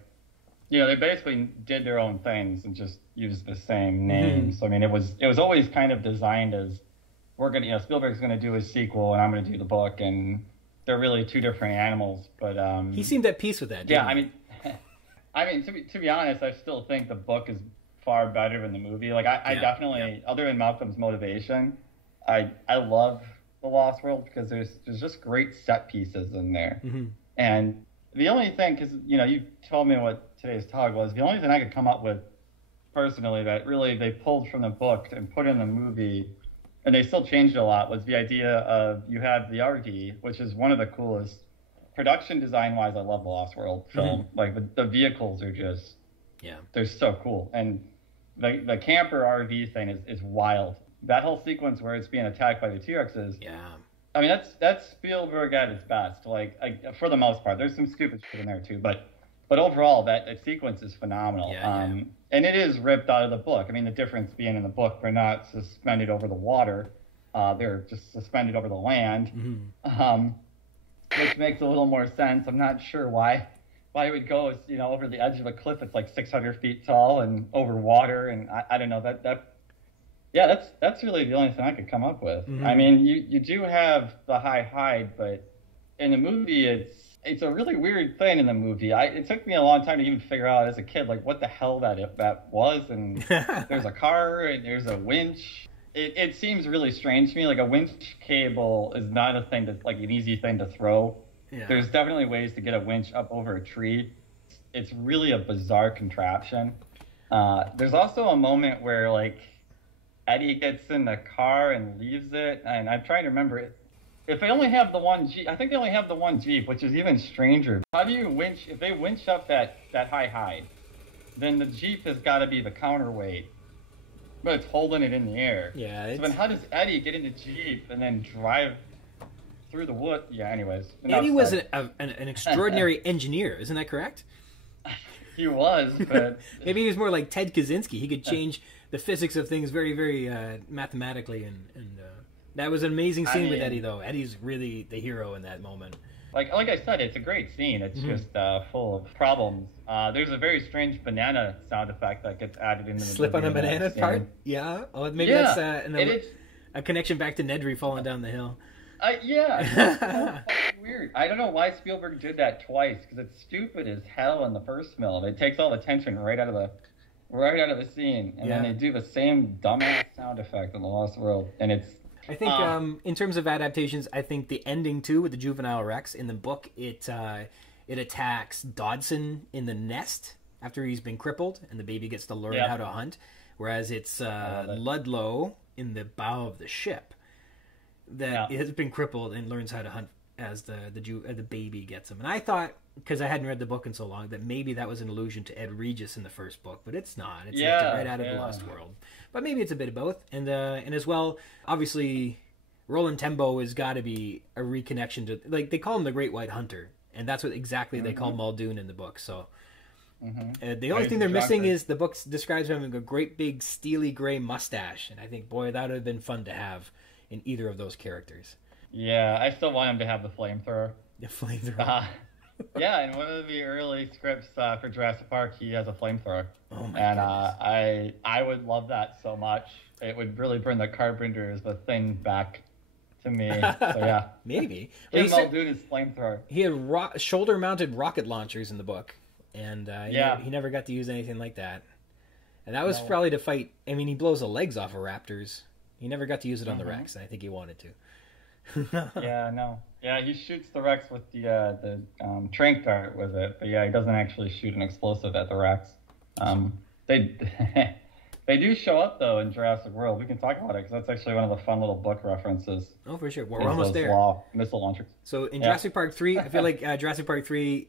they basically did their own things and just used the same names. So I mean, it was always kind of designed as, we're gonna, Spielberg's gonna do his sequel and I'm gonna do the book, and they're really two different animals. But he seemed at peace with that. Yeah, I mean, to be honest, I still think the book is far better than the movie. Like I definitely, other than Malcolm's motivation, I love The Lost World because there's just great set pieces in there. And the only thing, because you told me what today's talk was, the only thing I could come up with personally that really they pulled from the book and put in the movie, and they still changed it a lot, was the idea of, you have the RV, which is one of the coolest production design wise. I love The Lost World film. Like the vehicles are just, they're so cool. And the camper RV thing is wild. That whole sequence where it's being attacked by the T-Rexes. I mean, that's Spielberg at its best. Like for the most part, there's some stupid shit in there too, but overall, that sequence is phenomenal. And it is ripped out of the book. I mean, the difference being in the book, they're not suspended over the water; they're just suspended over the land, which makes a little more sense. I'm not sure why it would go, over the edge of a cliff. It's like 600 feet tall and over water, and I don't know that's really the only thing I could come up with. I mean, you do have the high hide, but in the movie, it's a really weird thing in the movie. It took me a long time to even figure out as a kid, like, what the hell that was. And there's a car and there's a winch. It seems really strange to me. Like, a winch cable is not an easy thing to throw. There's definitely ways to get a winch up over a tree. it's really a bizarre contraption. There's also a moment where like Eddie gets in the car and leaves it, and I'm trying to remember it. If they only have the one Jeep, I think they only have the one Jeep, which is even stranger. How do you winch, if they winch up that high, then the Jeep has got to be the counterweight, but it's holding it in the air. Yeah. So then how does Eddie get in the Jeep and then drive through the wood? Yeah, anyways. Eddie was an extraordinary engineer, isn't that correct? He was, but... Maybe he was more like Ted Kaczynski. He could change the physics of things very, very mathematically, and that was an amazing scene with Eddie, though. Eddie's really the hero in that moment. Like I said, it's a great scene. It's just full of problems. There's a very strange banana sound effect that gets added into the slip on a banana part? Yeah. Oh, maybe that's a connection back to Nedry falling down the hill. Yeah. Weird. I don't know why Spielberg did that twice, because it's stupid as hell in the first film. It takes all the tension right out of the scene, and then they do the same dumbass sound effect in The Lost World, and it's... I think in terms of adaptations, I think the ending too with the juvenile Rex in the book, it attacks Dodson in the nest after he's been crippled, and the baby gets to learn how to hunt, whereas it's Ludlow in the bow of the ship that has been crippled and learns how to hunt as the baby gets him. And I thought, because I hadn't read the book in so long, that maybe that was an allusion to Ed Regis in the first book, but it's not. It's right out of The Lost World. But maybe it's a bit of both. And as well, obviously, Roland Tembo has got to be a reconnection to, like, they call him the Great White Hunter, and that's what exactly they call Muldoon in the book. So the only thing they're missing is the book describes him having a great big steely gray mustache, and I think, boy, that would have been fun to have in either of those characters. Yeah, I still want him to have the flamethrower. The flamethrower. Yeah, in one of the early scripts for Jurassic Park, he has a flamethrower. Oh my goodness. I would love that so much. It would really bring the Carpenters the thing back to me. So yeah, maybe. Kim Muldoon is flamethrower. He had shoulder-mounted rocket launchers in the book, and he never got to use anything like that. And that was probably to fight. I mean, he blows the legs off of raptors. He never got to use it on the Rex, and I think he wanted to. Yeah, he shoots the Rex with the trank dart with it, but yeah, he doesn't actually shoot an explosive at the Rex. They do show up though in Jurassic World. We can talk about it because that's actually one of the fun little book references. Oh, for sure. We're almost there. Missile launchers. So in Jurassic Park 3, I feel like Jurassic Park 3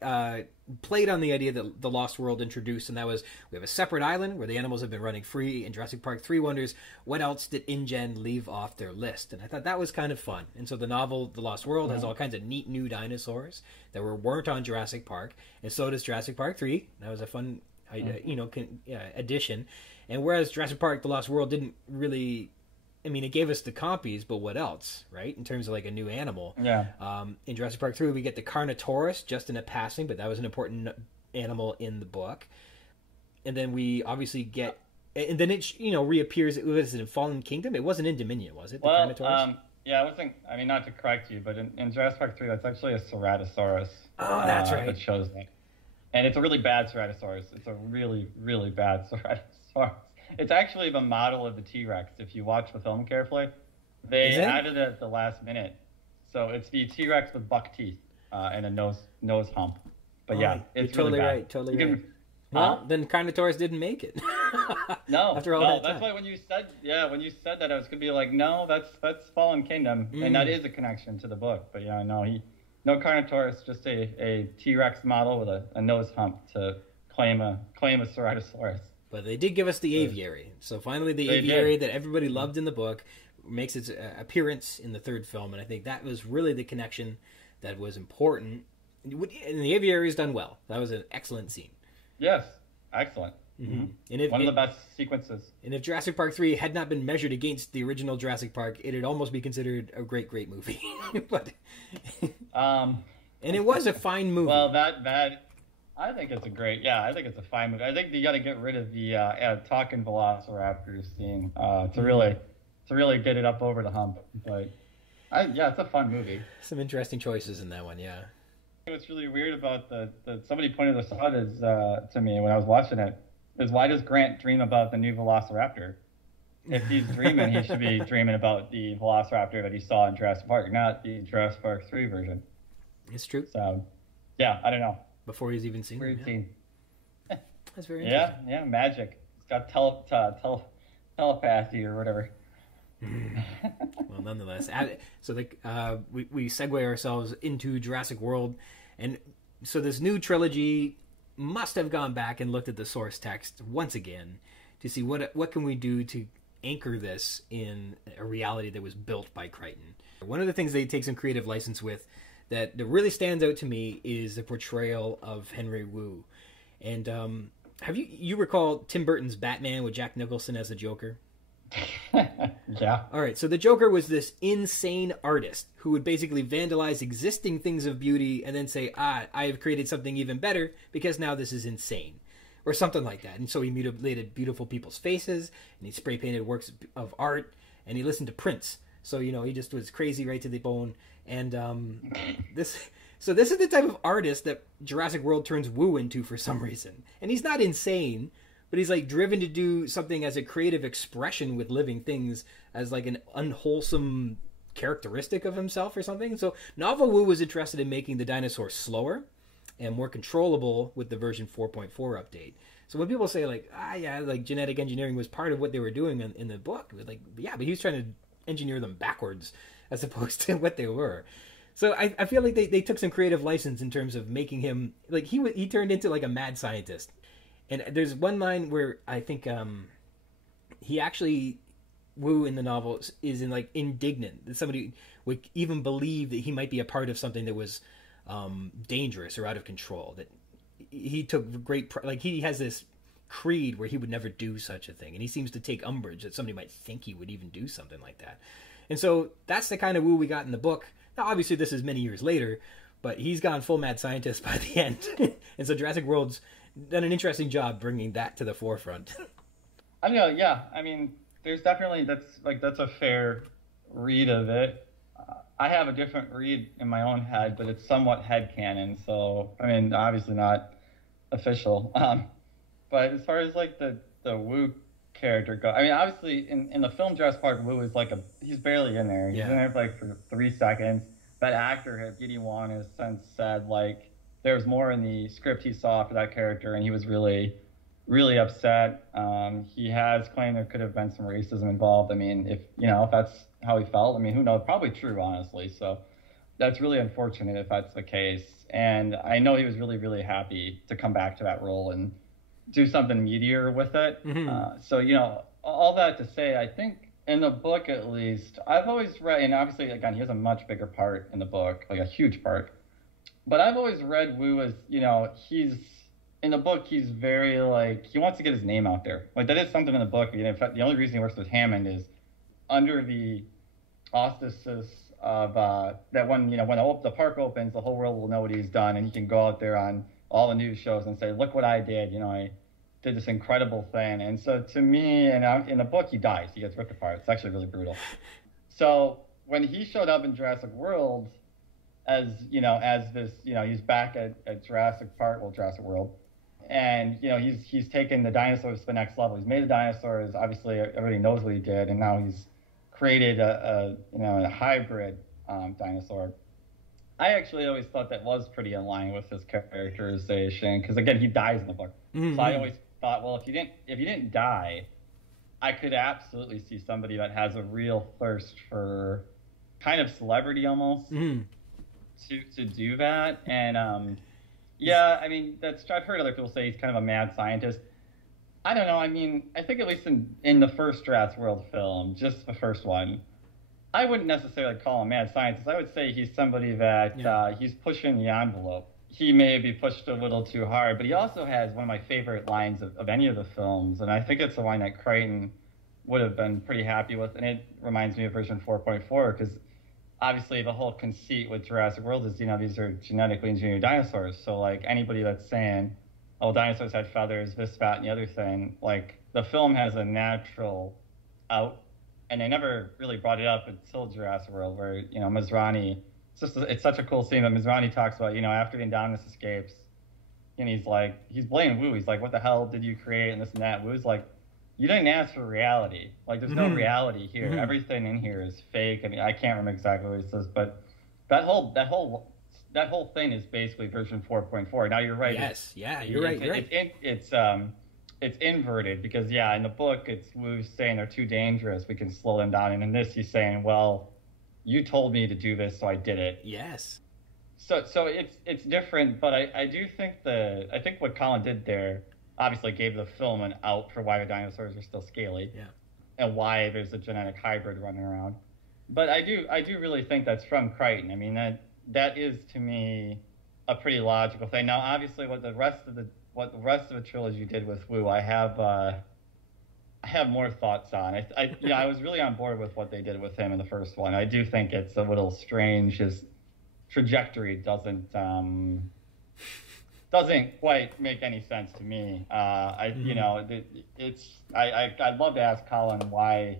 played on the idea that the Lost World introduced, and that was we have a separate island where the animals have been running free, and Jurassic Park 3 wonders what else did InGen leave off their list, and I thought that was kind of fun. And so the novel The Lost World has all kinds of neat new dinosaurs that weren't on Jurassic Park, and so does Jurassic Park 3. That was a fun addition. And whereas Jurassic Park The Lost World didn't really, I mean, it gave us the Compys, but what else, right? In terms of like a new animal. Yeah. In Jurassic Park 3, we get the Carnotaurus just in a passing, but that was an important animal in the book. And then we obviously get, and then it reappears. Was it in Fallen Kingdom? It wasn't in Dominion, was it? The Carnotaurus? Yeah, I wasn't. I mean, not to correct you, but in Jurassic Park 3, that's actually a Ceratosaurus. Oh, that's right. That shows that, and it's a really bad Ceratosaurus. It's a really, really bad Ceratosaurus. It's actually the model of the T-Rex. If you watch the film carefully, they added it at the last minute. So it's the T-Rex with buck teeth and a nose hump. But it's totally really bad. Right. Totally right. Well, then Carnotaurus didn't make it. No, after all that that's time. why when you said that, I was gonna be like, no, that's Fallen Kingdom, and that is a connection to the book. But yeah, no Carnotaurus, just a T-Rex model with a nose hump to claim a Ceratosaurus. But they did give us the aviary. So finally the aviary that everybody loved in the book makes its appearance in the third film. And I think that was really the connection that was important. And the aviary is done well. That was an excellent scene. Yes, excellent. Mm-hmm. And one of the best sequences. And if Jurassic Park 3 had not been measured against the original Jurassic Park, it'd almost be considered a great, great movie. And it was a fine movie. Well, I think it's I think it's a fine movie. I think you got to get rid of the talking velociraptors scene to really get it up over the hump. But it's a fun movie. Some interesting choices in that one, yeah. What's really weird about the somebody pointed this out to me when I was watching it is why does Grant dream about the new Velociraptor? If he's dreaming, he should be dreaming about the Velociraptor that he saw in Jurassic Park, not the Jurassic Park 3 version. It's true. So, yeah, I don't know. Before he's even seen it. That's very interesting. Yeah, magic. It's got telepathy or whatever. Well, nonetheless, so we segue ourselves into Jurassic World, and so this new trilogy must have gone back and looked at the source text once again to see what can we do to anchor this in a reality that was built by Crichton. One of the things they take some creative license with that really stands out to me is the portrayal of Henry Wu. And have you recall Tim Burton's Batman with Jack Nicholson as the Joker? Yeah. All right, so the Joker was this insane artist who would basically vandalize existing things of beauty and then say, I have created something even better because now this is insane, or something like that. And so he mutilated beautiful people's faces, and he spray painted works of art, and he listened to Prince. So, he just was crazy right to the bone. And this is the type of artist that Jurassic World turns Wu into for some reason. And he's not insane, but he's like driven to do something as a creative expression with living things as like an unwholesome characteristic of himself or something. So Novel Wu was interested in making the dinosaur slower and more controllable with the version 4.4 update. So when people say like, like genetic engineering was part of what they were doing in the book, like, yeah, but he was trying to engineer them backwards as opposed to what they were. So I feel like they took some creative license in terms of making him, like he turned into like a mad scientist. And there's one line where I think he actually, Wu in the novel is indignant that somebody would even believe that he might be a part of something that was dangerous or out of control. That he took he has this creed where he would never do such a thing, and he seems to take umbrage that somebody might think he would even do something like that. And so that's the kind of Wu we got in the book. Now, obviously, this is many years later, but he's gone full mad scientist by the end. And so Jurassic World's done an interesting job bringing that to the forefront. I know, yeah. I mean, there's definitely that's a fair read of it. I have a different read in my own head, but it's somewhat headcanon. So I mean, obviously not official. But as far as like the Wu character go, I mean, obviously in the film Jurassic Park, Wu is he's barely in there. He's in there for 3 seconds. That actor, Gideon Wong, has since said like there was more in the script he saw for that character, and he was really, really upset. He has claimed there could have been some racism involved. I mean, if that's how he felt, I mean, who knows? Probably true, honestly. So that's really unfortunate if that's the case. And I know he was really, really happy to come back to that role and do something meatier with it. Mm-hmm. So, all that to say, I think in the book, at least, I've always read, and obviously, again, he has a much bigger part in the book, like a huge part. But I've always read Wu as, he's, in the book, he's very, he wants to get his name out there. Like, that is something in the book. In fact, the only reason he works with Hammond is under the auspices of that when the park opens, the whole world will know what he's done, and he can go out there on all the news shows and say, look what I did. I did this incredible thing. And so to me, and in the book, he dies. He gets ripped apart. It's actually really brutal. So when he showed up in Jurassic World as this, he's back at Jurassic World. And, he's taken the dinosaurs to the next level. He's made the dinosaurs. Obviously, everybody knows what he did. And now he's created a hybrid dinosaur. I actually always thought that was pretty in line with his characterization. Because, again, he dies in the book. Mm-hmm. So I always thought, well, if you didn't die, I could absolutely see somebody that has a real thirst for kind of celebrity almost to do that. And I mean, I've heard other people say he's kind of a mad scientist. I don't know. I mean, I think at least in the first Jurassic World film, just the first one, I wouldn't necessarily call him a mad scientist. I would say he's somebody that he's pushing the envelope. He may be pushed a little too hard, but he also has one of my favorite lines of any of the films, and I think it's the line that Crichton would have been pretty happy with, and it reminds me of version 4.4, because obviously the whole conceit with Jurassic World is, these are genetically engineered dinosaurs, so, like, anybody that's saying, oh, dinosaurs had feathers, this, that, and the other thing, like, the film has a natural out, and they never really brought it up until Jurassic World, where, Masrani, it's such a cool scene that Masrani talks about, after the Indominus escapes, and he's blaming Wu. He's like, what the hell did you create, and this and that. Wu's like, you didn't ask for reality. Like, there's no reality here. Everything in here is fake. I mean, I can't remember exactly what he says, but that whole that whole thing is basically version 4.4. Now you're right. Yes, you're right. It's inverted because in the book it's Wu's saying they're too dangerous. We can slow them down, and in this he's saying, well, you told me to do this, so I did it. Yes. So it's different, but I do think I think what Colin did there obviously gave the film an out for why the dinosaurs are still scaly, and why there's a genetic hybrid running around. But I do really think that's from Crichton. I mean that is to me a pretty logical thing. Now, obviously, what the rest of the trilogy did with Wu, I have more thoughts on. I was really on board with what they did with him in the first one. I do think it's a little strange. His trajectory doesn't quite make any sense to me. I'd love to ask Colin why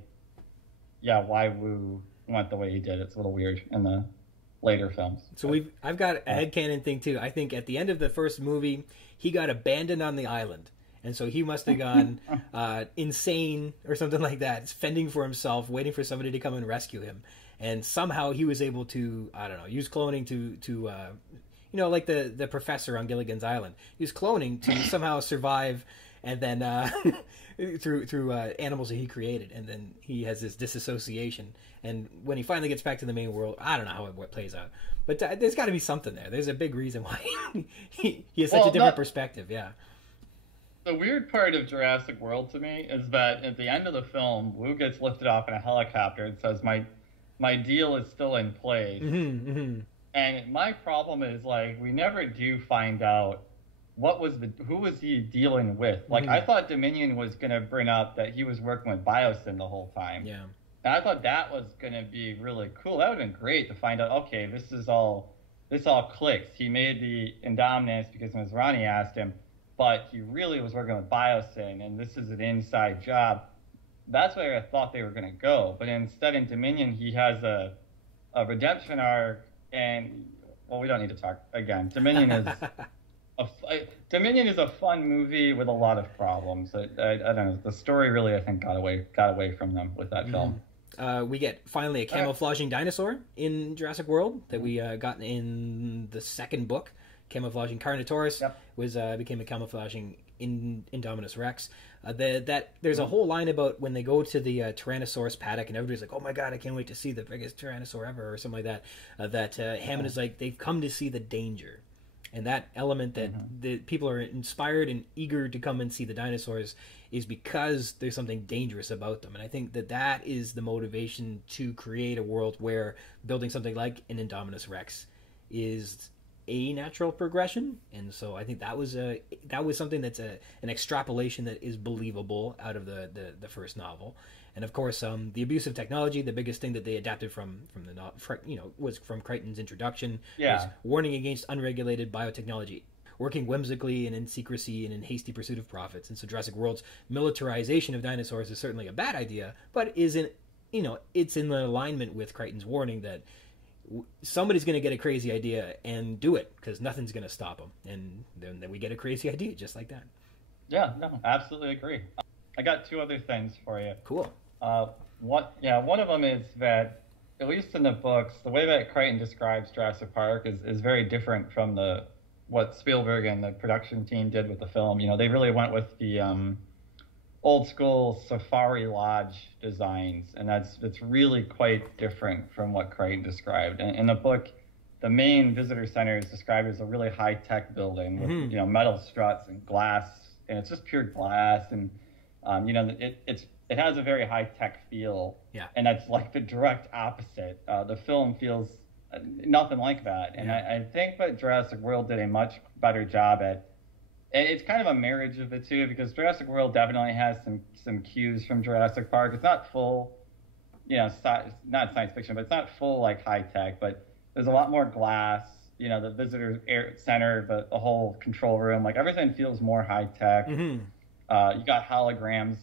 Wu went the way he did. It's a little weird in the later films. So I've got a headcanon thing too. I think at the end of the first movie, he got abandoned on the island. And so he must have gone insane or something like that, fending for himself, waiting for somebody to come and rescue him. And somehow he was able to, I don't know, use cloning to like the professor on Gilligan's Island. He was cloning to somehow survive, and then through animals that he created. And then he has this disassociation. And when he finally gets back to the main world, I don't know how it plays out. But there's got to be something there. There's a big reason why he has such a different perspective, The weird part of Jurassic World to me is that at the end of the film, Wu gets lifted off in a helicopter and says, my deal is still in place. And my problem is, like, we never do find out who was he dealing with. Like, I thought Dominion was going to bring up that he was working with Biosyn the whole time. Yeah. And I thought that was going to be really cool. That would have been great to find out, okay, this all clicks. He made the Indominus because Masrani asked him, but he really was working with Biosyn, and this is an inside job. That's where I thought they were going to go. But instead, in Dominion, he has a redemption arc, and, well, we don't need to talk again. Dominion is a fun movie with a lot of problems. I don't know. The story really, I think, got away from them with that film. We get finally a camouflaging dinosaur in Jurassic World that we got in the second book. Camouflaging Carnotaurus became a camouflaging Indominus Rex. There's a whole line about when they go to the Tyrannosaurus paddock, and everybody's like, "Oh my god, I can't wait to see the biggest Tyrannosaur ever," or something like that. Hammond is like, they've come to see the danger, and that element that the people are inspired and eager to come and see the dinosaurs is because there's something dangerous about them. And I think that is the motivation to create a world where building something like an Indominus Rex is a natural progression. And so I think that was something that's an extrapolation that is believable out of the first novel. And of course, the abuse of technology, the biggest thing that they adapted from was from Crichton's introduction, was warning against unregulated biotechnology, working whimsically and in secrecy and in hasty pursuit of profits. And so Jurassic World's militarization of dinosaurs is certainly a bad idea, but it's in alignment with Crichton's warning that somebody's going to get a crazy idea and do it because nothing's going to stop them. And then we get a crazy idea just like that. Yeah, no, absolutely agree. I got two other things for you. Cool. One of them is that, at least in the books, the way that Crichton describes Jurassic Park is very different from what Spielberg and the production team did with the film. They really went with the old school Safari Lodge designs, and it's really quite different from what Crichton described. And in the book, the main visitor center is described as a really high tech building with metal struts and glass, and it's just pure glass, and it has a very high tech feel. Yeah. And that's like the direct opposite. The film feels nothing like that, and I think that Jurassic World did a much better job at. And it's kind of a marriage of the two, because Jurassic World definitely has some cues from Jurassic Park. It's not full, not science fiction, but it's not full like high tech. But there's a lot more glass. The visitor center, the whole control room, like everything feels more high tech. You got holograms.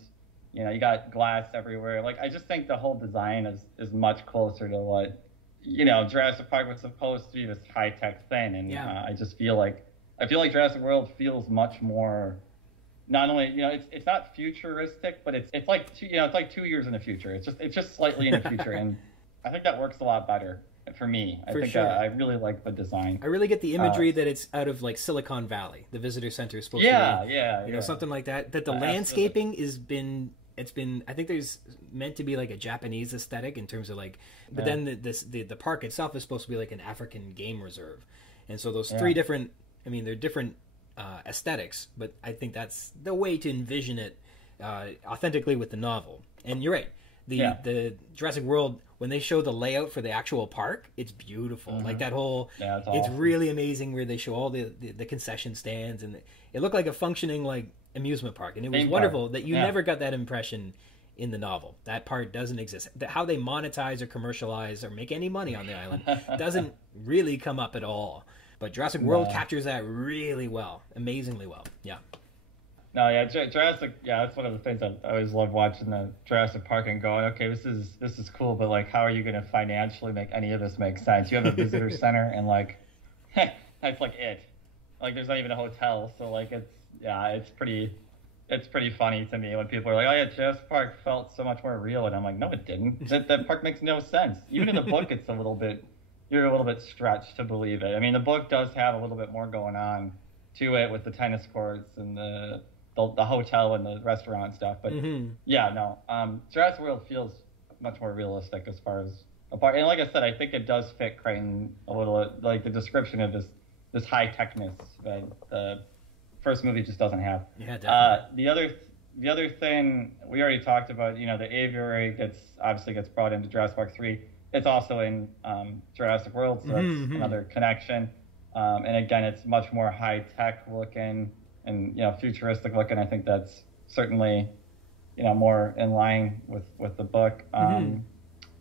You got glass everywhere. Like I just think the whole design is much closer to what Jurassic Park was supposed to be, this high tech thing. And I just feel like. I feel like Jurassic World feels much more, not only, it's not futuristic, but it's like 2 years in the future. It's just slightly in the future, and I think that works a lot better. for me. I For think sure. I really like the design. I really get the imagery that it's out of like Silicon Valley. The visitor center is supposed to be, you know, something like that. That the landscaping has been. It's been. I think there's meant to be like a Japanese aesthetic in terms of like, but then the park itself is supposed to be like an African game reserve, and so those three different. I mean, they're different aesthetics, but I think that's the way to envision it authentically with the novel. And you're right. The Jurassic World, when they show the layout for the actual park, it's beautiful. Mm-hmm. Like that whole, it's awesome. Really amazing where they show all the concession stands, and it looked like a functioning like amusement park, and it was wonderful that you never got that impression in the novel. That part doesn't exist. How they monetize or commercialize or make any money on the island doesn't really come up at all. But Jurassic World captures that really well, amazingly well. Yeah. No, yeah, Jurassic. Yeah, that's one of the things I always love watching the Jurassic Park and going, okay, this is cool, but like, how are you going to financially make any of this make sense? You have a visitor center, and like, that's like it. Like, there's not even a hotel, so like, it's pretty funny to me when people are like, oh yeah, Jurassic Park felt so much more real, and I'm like, no, it didn't. That park makes no sense. Even in the book, you're a little bit stretched to believe it. I mean, the book does have a little bit more going on to it with the tennis courts and the hotel and the restaurant and stuff, but Jurassic World feels much more realistic as far as a park. And like I said, I think it does fit Crichton a little, like the description of this high techness that the first movie just doesn't have. Yeah, definitely. The other thing we already talked about, you know, the aviary gets brought into Jurassic Park 3. It's also in Jurassic World, so that's another connection. And again, it's much more high tech looking and, you know, futuristic looking. I think that's certainly, you know, more in line with the book. And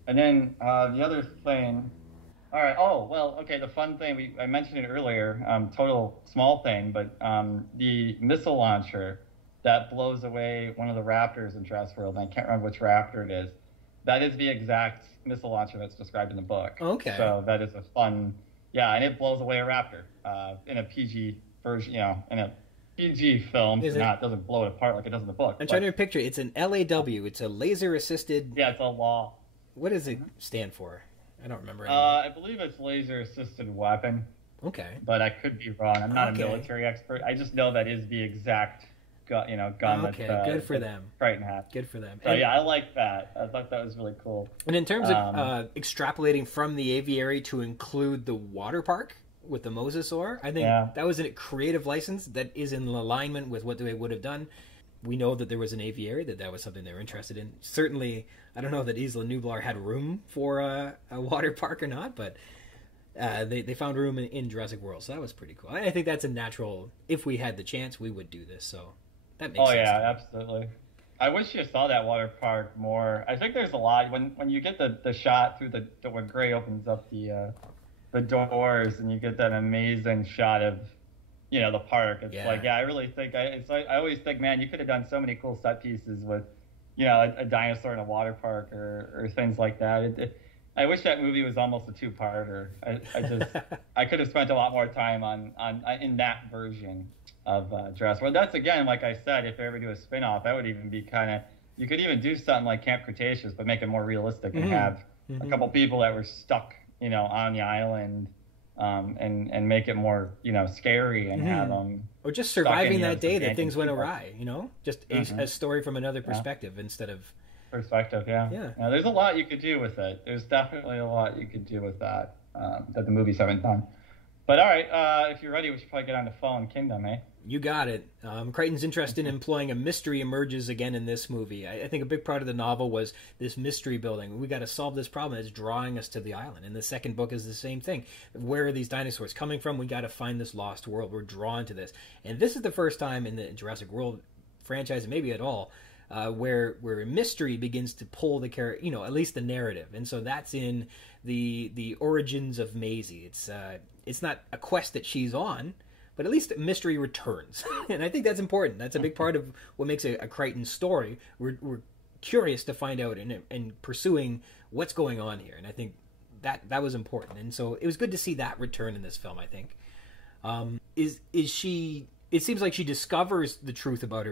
then the other thing, all right. Oh, well, okay. The fun thing, I mentioned it earlier, total small thing, but the missile launcher that blows away one of the raptors in Jurassic World, and I can't remember which raptor it is, that is the exact missile launcher that's described in the book. Okay. So that is a fun, and it blows away a raptor in a PG version, you know, in a PG film. It doesn't blow it apart like it does in the book. I'm trying to picture. It's an LAW. It's a laser assisted. Yeah, it's a law. What does it stand for? I don't remember anymore. I believe it's laser assisted weapon. Okay. But I could be wrong. I'm not a military expert. I just know that is the exact gun that good for them. Crichton had. Good for them. So I like that. I thought that was really cool. And in terms of extrapolating from the aviary to include the water park with the mosasaur, I think that was a creative license that is in alignment with what they would have done. We know that there was an aviary, that was something they were interested in. Certainly, I don't know that Isla Nublar had room for a water park or not, but they found room in Jurassic World, so that was pretty cool. I think that's a natural, if we had the chance, we would do this, so that makes sense. Oh, yeah, absolutely. I wish you saw that water park more. I think there's a lot, when you get the shot through when Gray opens up the doors and you get that amazing shot of, you know, the park. It's I really think I always think, man, you could have done so many cool set pieces with, you know, a dinosaur in a water park or things like that. I wish that movie was almost a two-parter. I could have spent a lot more time on in that version of Jurassic World. That's, again, like I said, if they ever do a spin-off, that would even be kind of, you could even do something like Camp Cretaceous, but make it more realistic and have a couple people that were stuck, you know, on the island. And make it more, you know, scary and have them... Or just surviving that day that things went awry, you know? Just a story from another perspective instead of... Perspective, yeah. Now, there's a lot you could do with it. There's definitely a lot you could do with that that the movies haven't done. But all right, if you're ready, we should probably get on to Fallen Kingdom, eh? You got it. Crichton's interest in employing a mystery emerges again in this movie. I think a big part of the novel was this mystery building. We got to solve this problem. It's drawing us to the island. And the second book is the same thing. Where are these dinosaurs coming from? We got to find this lost world. We're drawn to this. And this is the first time in the Jurassic World franchise, and maybe at all, where mystery begins to pull the character, you know, at least the narrative. And so that's in the origins of Maisie. It's not a quest that she's on, but at least mystery returns. And I think that's important. That's a big part of what makes a Crichton story. We're curious to find out and pursuing what's going on here. And I think that was important. And so it was good to see that return in this film, I think. Is she... It seems like she discovers the truth about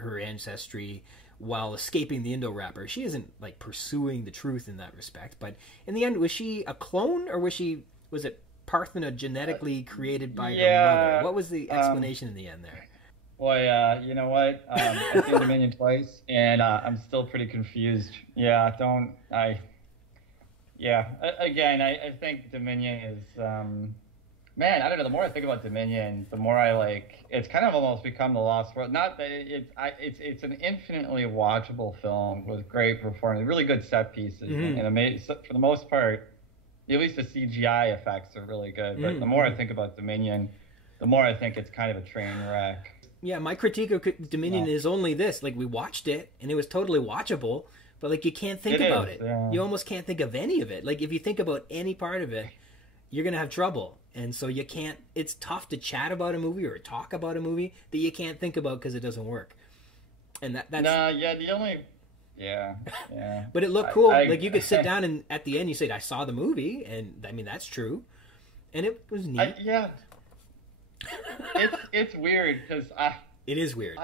her ancestry while escaping the Indoraptor. She isn't like pursuing the truth in that respect, but in the end, was she a clone, or was it parthenogenetically created by her mother? What was the explanation in the end there? Boy, you know what? I've seen Dominion twice, and I'm still pretty confused. I think Dominion is, man, I don't know. The more I think about Dominion, the more I like. It's kind of almost become the Lost World. Not that it's an infinitely watchable film with great performance, really good set pieces, and for the most part, at least the CGI effects are really good. But the more I think about Dominion, the more I think it's kind of a train wreck. Yeah, my critique of Dominion is only this. Like, we watched it, and it was totally watchable, but, like, you can't think about it. Yeah. You almost can't think of any of it. Like, if you think about any part of it, you're going to have trouble. And so you can't... It's tough to chat about a movie or talk about a movie that you can't think about because it doesn't work. And that's... the only... Yeah. But it looked cool. Like, you could sit down and at the end you say, I saw the movie, and, I mean, that's true. And it was neat. It's weird because It is weird.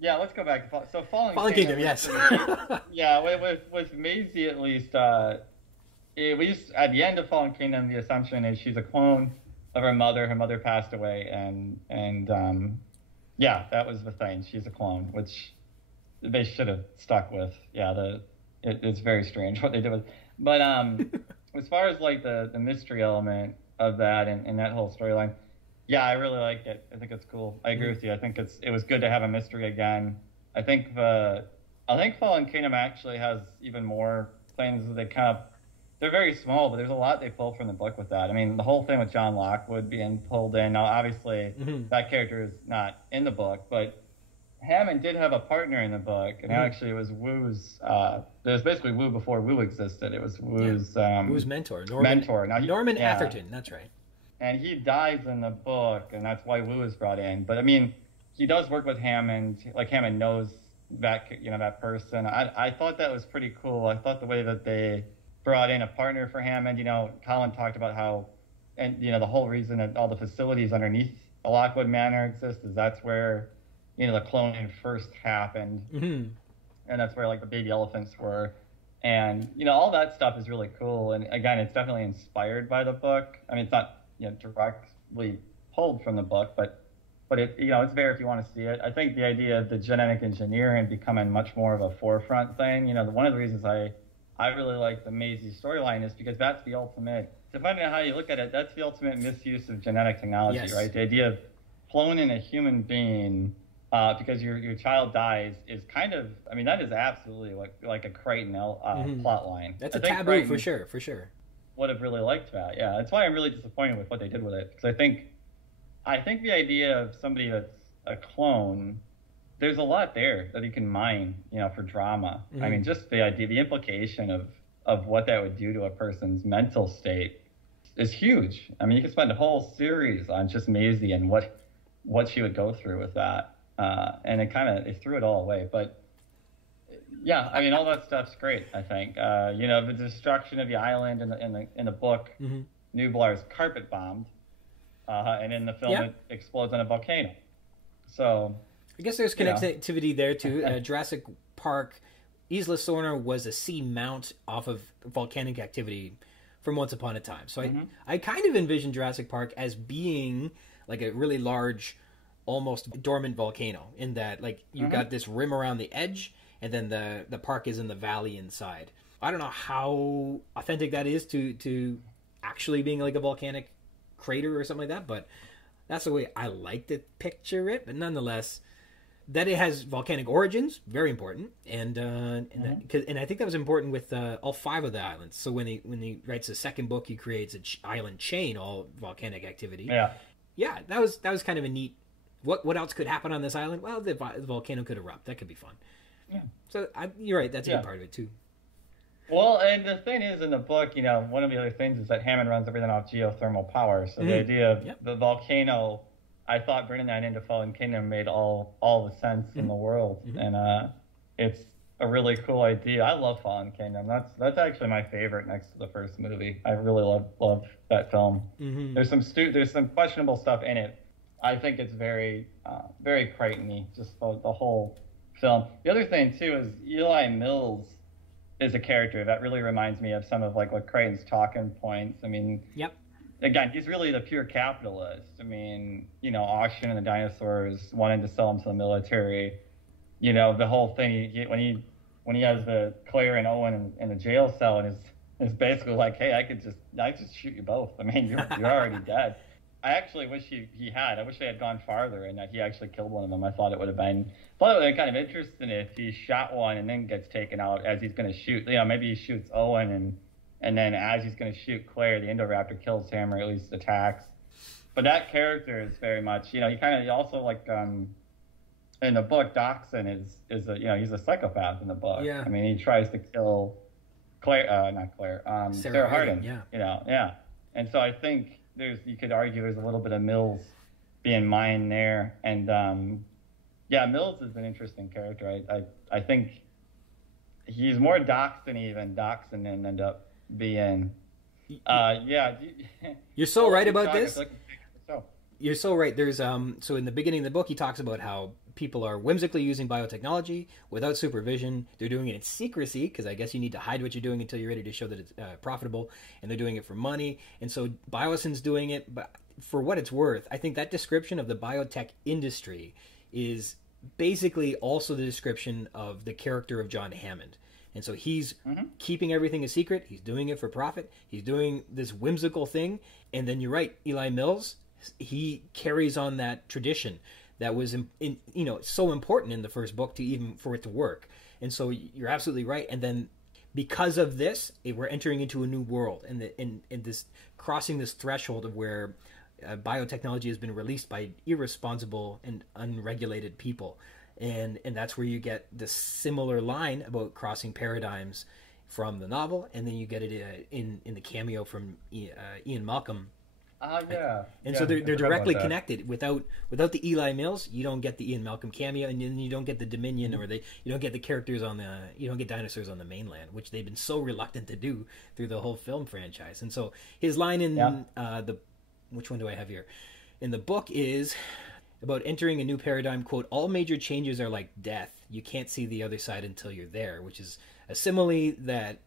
Let's go back to Fallen Kingdom. Yes. with Maisie at least. We just at the end of Fallen Kingdom, the assumption is she's a clone of her mother. Her mother passed away, and that was the thing. She's a clone, which they should have stuck with. It's very strange what they did with. But as far as like the mystery element of that and that whole storyline. Yeah, I really like it. I think it's cool. I agree with you. I think it was good to have a mystery again. I think Fallen Kingdom actually has even more things that they're very small, but there's a lot they pull from the book with that. I mean, the whole thing with John Lockwood being pulled in. Now, obviously, that character is not in the book, but Hammond did have a partner in the book, and actually it was Woo's. It was basically Woo before Woo existed. It was Woo's Woo's mentor, Norman Atherton. That's right. And he dies in the book, and that's why Woo is brought in. But I mean, he does work with Hammond. Like, Hammond knows that that person. I thought that was pretty cool. I thought the way that they brought in a partner for Hammond. Colin talked about how, and the whole reason that all the facilities underneath Lockwood Manor exist is that's where the cloning first happened, and that's where like the baby elephants were. And all that stuff is really cool. And again, it's definitely inspired by the book. I mean, it's not directly pulled from the book, but it it's there if you want to see it. I think the idea of the genetic engineering becoming much more of a forefront thing. One of the reasons I really like the Maisie storyline is because that's the ultimate. Depending on how you look at it, that's the ultimate misuse of genetic technology, right? The idea of cloning a human being because your child dies is kind of. I mean, that is absolutely like a Crichton plot line. That's a taboo Crichton, for sure. Would have really liked that. Yeah, that's why I'm really disappointed with what they did with it, because I think the idea of somebody that's a clone, there's a lot there that you can mine, for drama. I mean, just the idea, the implication of what that would do to a person's mental state is huge. I mean, you could spend a whole series on just Maisie and what she would go through with that, and it threw it all away. But yeah, I mean, all that stuff's great. I think the destruction of the island in the book, Nublar's carpet bombed, and in the film it explodes on a volcano. So I guess there's connectivity there too. Jurassic Park, Isla Sorna was a sea mount off of volcanic activity from once upon a time. So I kind of envision Jurassic Park as being like a really large, almost dormant volcano, in that like you've got this rim around the edge, and then the park is in the valley inside. I don't know how authentic that is to actually being like a volcanic crater or something like that, but that's the way I like to picture it. But nonetheless, that it has volcanic origins, very important, and I think that was important with all 5 of the islands. So when he writes the second book, he creates an island chain, all volcanic activity. Yeah, that was kind of a neat. What else could happen on this island? Well, the volcano could erupt. That could be fun. Yeah. So you're right. That's a good part of it too. Well, and the thing is, in the book, one of the other things is that Hammond runs everything off geothermal power. So the idea of the volcano, I thought bringing that into Fallen Kingdom made all the sense in the world, and it's a really cool idea. I love Fallen Kingdom. That's actually my favorite next to the first movie. I really love that film. There's some questionable stuff in it, I think it's very, very Crichton-y, just the whole film. The other thing too is Eli Mills is a character that really reminds me of some of like what Crichton's talking points. I mean, Yep. Again, he's really the pure capitalist. I mean, Auction and the Dinosaurs wanted to sell him to the military. The whole thing when he has the Claire and Owen in the jail cell and is basically like, hey, I just shoot you both. I mean, you're already dead. I actually wish he had. I wish they had gone farther and that he actually killed one of them. I thought it would have been kind of interesting if he shot one and then gets taken out as he's going to shoot. Maybe he shoots Owen and then as he's going to shoot Claire, the Indoraptor kills him or at least attacks. But that character is very much, he also like in the book, Dachshund is he's a psychopath in the book. Yeah. I mean, he tries to kill not Claire, Sarah Harding. Yeah. Yeah. And so I think you could argue there's a little bit of Mills being mined there. And Mills is an interesting character. I think he's more Dachshund than Dachshund ended up being. You're so right about this. You're so right. There's so in the beginning of the book, he talks about how people are whimsically using biotechnology without supervision. They're doing it in secrecy because I guess you need to hide what you're doing until you're ready to show that it's profitable, and they're doing it for money. And so Biosyn's doing it, but for what it's worth, I think that description of the biotech industry is basically also the description of the character of John Hammond. And so he's keeping everything a secret. He's doing it for profit. He's doing this whimsical thing. And then you're right, Eli Mills, he carries on that tradition that was so important in the first book for it to work. And so you're absolutely right. And then because of this, we're entering into a new world and this crossing this threshold of where biotechnology has been released by irresponsible and unregulated people. And that's where you get this similar line about crossing paradigms from the novel, and then you get it in the cameo from Ian Malcolm. So they're directly connected. Without the Eli Mills, you don't get the Ian Malcolm cameo, and then you don't get the Dominion, or you don't get the characters you don't get Dinosaurs on the mainland, which they've been so reluctant to do through the whole film franchise. And so his line in which one do I have here? In the book is about entering a new paradigm, quote, all major changes are like death. You can't see the other side until you're there, which is a simile that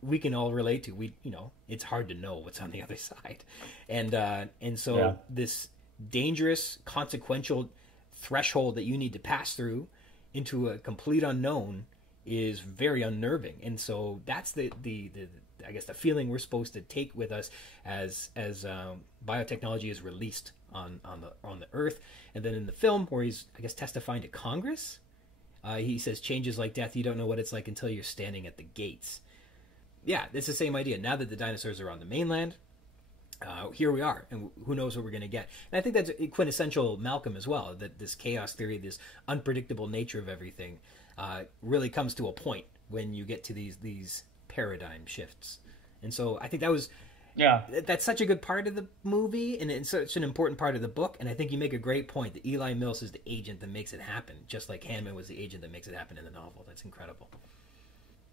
we can all relate to. It's hard to know what's on the other side. And so this dangerous, consequential threshold that you need to pass through into a complete unknown is very unnerving. And so that's the I guess the feeling we're supposed to take with us as biotechnology is released on the Earth. And then in the film, where he's, I guess, testifying to Congress, he says, changes like death, you don't know what it's like until you're standing at the gates. Yeah, it's the same idea. Now that the dinosaurs are on the mainland, here we are, and who knows what we're going to get. And I think that's quintessential Malcolm as well, that this chaos theory, this unpredictable nature of everything, really comes to a point when you get to these paradigm shifts. And so I think that's such a good part of the movie, and it's such an important part of the book. And I think you make a great point that Eli Mills is the agent that makes it happen, just like Hammond was the agent that makes it happen in the novel. That's incredible.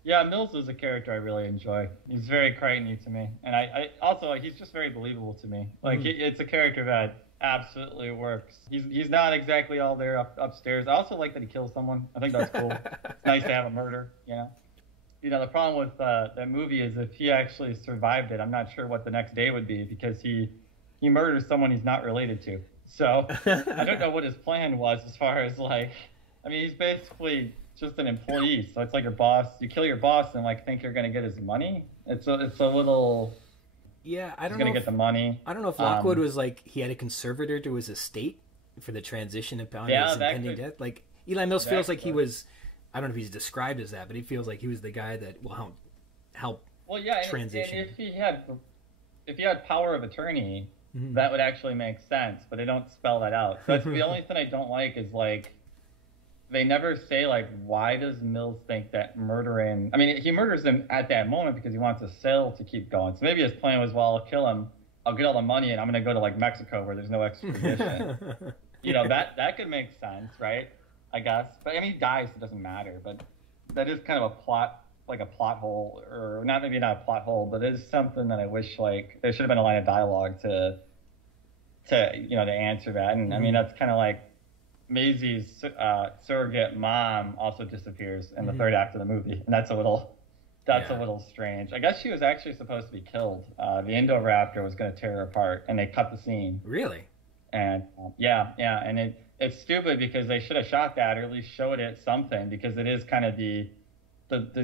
Yeah, Mills is a character I really enjoy. He's very Crichton-y to me, and I also he's just very believable to me. Like it's a character that absolutely works. He's not exactly all there upstairs. I also like that he kills someone. I think that's cool. It's nice to have a murder, the problem with that movie is if he actually survived it, I'm not sure what the next day would be, because he murders someone he's not related to. So I don't know what his plan was as far as he's basically just an employee. So it's like your boss. You kill your boss and think you're going to get his money. It's a little. Yeah, I don't know. He's going to get the money. I don't know if Lockwood was he had a conservator to his estate for the transition upon his impending death. Eli Mills feels like he was. I don't know if he's described as that, but he feels like he was the guy that will help transition. And if he had power of attorney, that would actually make sense, but they don't spell that out. So that's the only thing I don't like is they never say why does Mills think that murdering? I mean, he murders him at that moment because he wants a sale to keep going. So maybe his plan was, well, I'll kill him, I'll get all the money, and I'm going to go to Mexico where there's no extradition. That could make sense, right? I guess, but he dies, it doesn't matter. But that is kind of a plot hole, or maybe not a plot hole, but it is something that I wish there should have been a line of dialogue to to answer that. And I mean, that's kind of like Maisie's surrogate mom also disappears in the third act of the movie, and that's a little strange. I guess she was actually supposed to be killed. The Indoraptor was going to tear her apart, and they cut the scene. Really? And and it's stupid because they should have shot that, or at least showed it something, because it is kind of the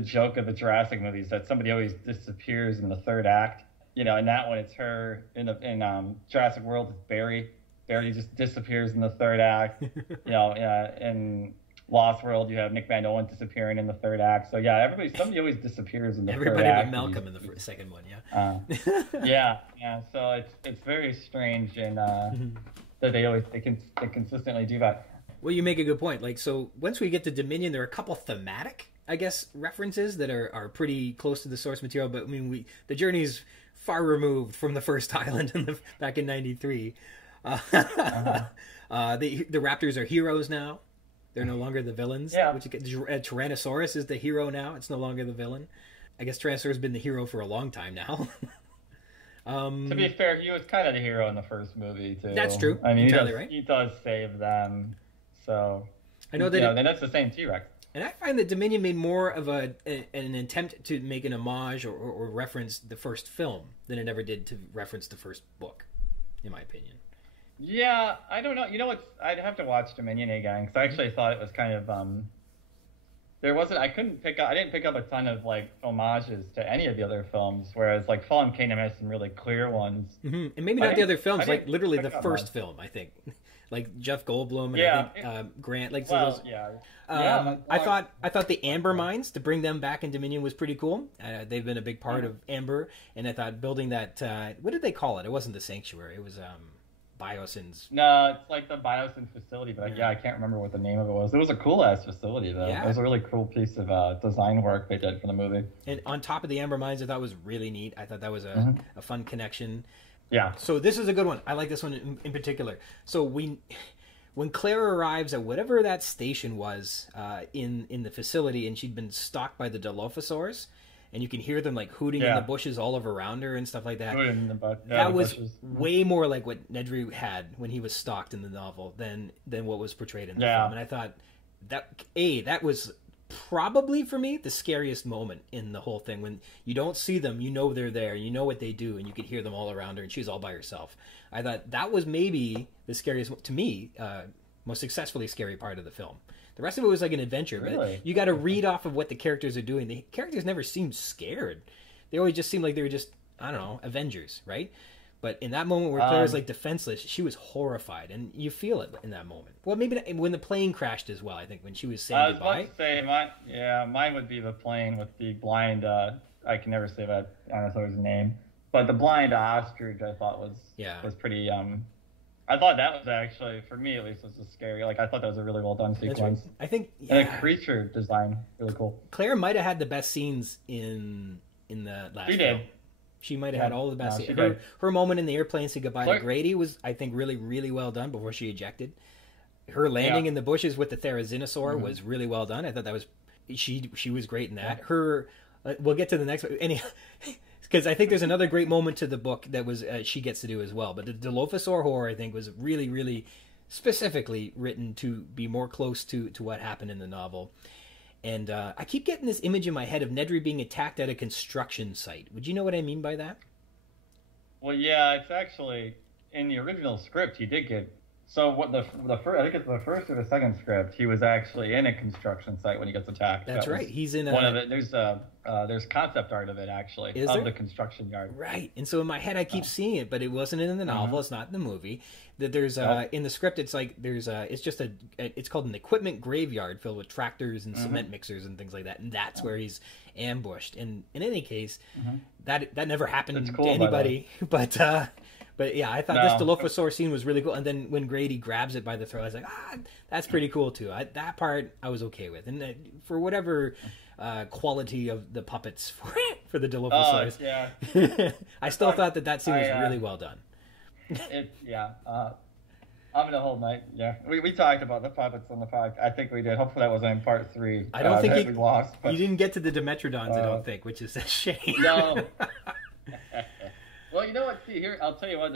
joke of the Jurassic movies that somebody always disappears in the third act. In that one it's her. In Jurassic World it's Barry. Barry just disappears in the third act. In Lost World you have Nick Van Nolan disappearing in the third act. So yeah, somebody always disappears in the third act. Everybody but Malcolm in the second one, yeah. So it's very strange, and that they consistently do that. Well, you make a good point. Like, so once we get to Dominion, there are a couple thematic, I guess, references that are pretty close to the source material. But I mean, the journey's far removed from the first island back in '93. The Raptors are heroes now. They're no longer the villains. Yeah. Tyrannosaurus is the hero now. It's no longer the villain. I guess Tyrannosaurus has been the hero for a long time now. To be fair, he was kind of the hero in the first movie too. That's true. I mean, right? He does save them. So I know that. Then that's the same T-Rex. And I find that Dominion made more of an attempt to make an homage or reference the first film than it ever did to reference the first book, in my opinion. Yeah, I don't know. I'd have to watch Dominion again, because I actually thought it was kind of I didn't pick up a ton of like homages to any of the other films, whereas like Fallen Kingdom has some really clear ones. And maybe not the other films, like literally the first film, I think. Like Jeff Goldblum and I think Grant. Like, so I thought the Amber mines, to bring them back in Dominion, was pretty cool. They've been a big part of Amber, and I thought building that. What did they call it? It wasn't the Sanctuary. It was Biosyn's. No, it's like the Biosyn facility, but I can't remember what the name of it was. It was a cool ass facility though. Yeah. It was a really cool piece of design work they did for the movie. And on top of the Amber mines, I thought was really neat. I thought that was a fun connection. Yeah. So this is a good one. I like this one in particular. So when Claire arrives at whatever that station was in the facility, and she'd been stalked by the Dilophosaurs, and you can hear them like hooting in the bushes all over around her and stuff like that. That was way more like what Nedry had when he was stalked in the novel than what was portrayed in the film. And I thought that was probably for me the scariest moment in the whole thing, when you don't see them, they're there, you know what they do, and you could hear them all around her, and she's all by herself. I thought that was maybe the scariest, to me, most successfully scary part of the film. The rest of it was like an adventure, but you got to read off of what the characters are doing. The characters never seemed scared. They always just seemed like they were just, I don't know, Avengers, right? But in that moment where Claire was like defenseless, she was horrified, and you feel it in that moment. Well, maybe when the plane crashed as well. I think when she was saying goodbye. I was about to say mine would be the plane with the blind. I can never say that dinosaur's name, but the blind ostrich I thought was pretty. I thought that was actually, for me at least, was scary. Like, I thought that was a really well done sequence. Right. I think and the creature design really cool. Claire might have had the best scenes in the last film. She might have had all the best scenes. Her moment in the airplane saying goodbye to Grady was, I think, really, really well done before she ejected. Her landing in the bushes with the Therizinosaur was really well done. I thought that was she was great in that. Her we'll get to the next one. Because I think there's another great moment to the book that was she gets to do as well. But the Dilophosaur horror, I think, was really, really specifically written to be more close to what happened in the novel. And I keep getting this image in my head of Nedry being attacked at a construction site. Would you know what I mean by that? Well, yeah, it's actually in the original script he did get. So what the first, I think it's the first or the second script, he was actually in a construction site when he gets attacked. That's right. He's in one of it. There's concept art of it actually the construction yard. Right. And so in my head I keep seeing it, but it wasn't in the novel. It's not in the movie. That there's in the script it's like it's called an equipment graveyard filled with tractors and cement mixers and things like that, and that's where he's ambushed. And in any case, that never happened to anybody. But yeah, I thought this Dilophosaur scene was really cool. And then when Grady grabs it by the throat, I was like, that's pretty cool too. That part I was okay with. And for whatever quality of the puppets for the Dilophosaurs, I still thought that scene was really well done. I'm gonna hold my We talked about the puppets on the podcast. I think we did. Hopefully that wasn't in part 3. I don't think we lost. But, you didn't get to the Dimetrodons. I don't think, which is a shame. No. Well, you know what? See, here, I'll tell you what.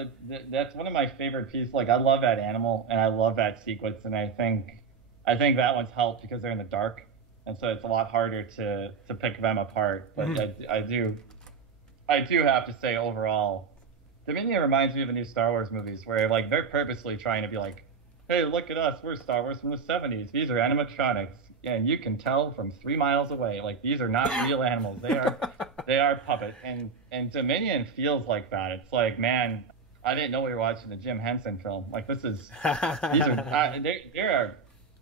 That's one of my favorite pieces. Like, I love that animal, and I love that sequence, and I think that one's helped because they're in the dark, and so it's a lot harder to pick them apart. But I do have to say, overall, Dominion reminds me of the new Star Wars movies, where like they're purposely trying to be like, hey, look at us, we're Star Wars from the 70s. These are animatronics, and you can tell from 3 miles away. Like, these are not real animals. They are puppets. And Dominion feels like that. It's like, man, I didn't know we were watching the Jim Henson film. Like, these are they are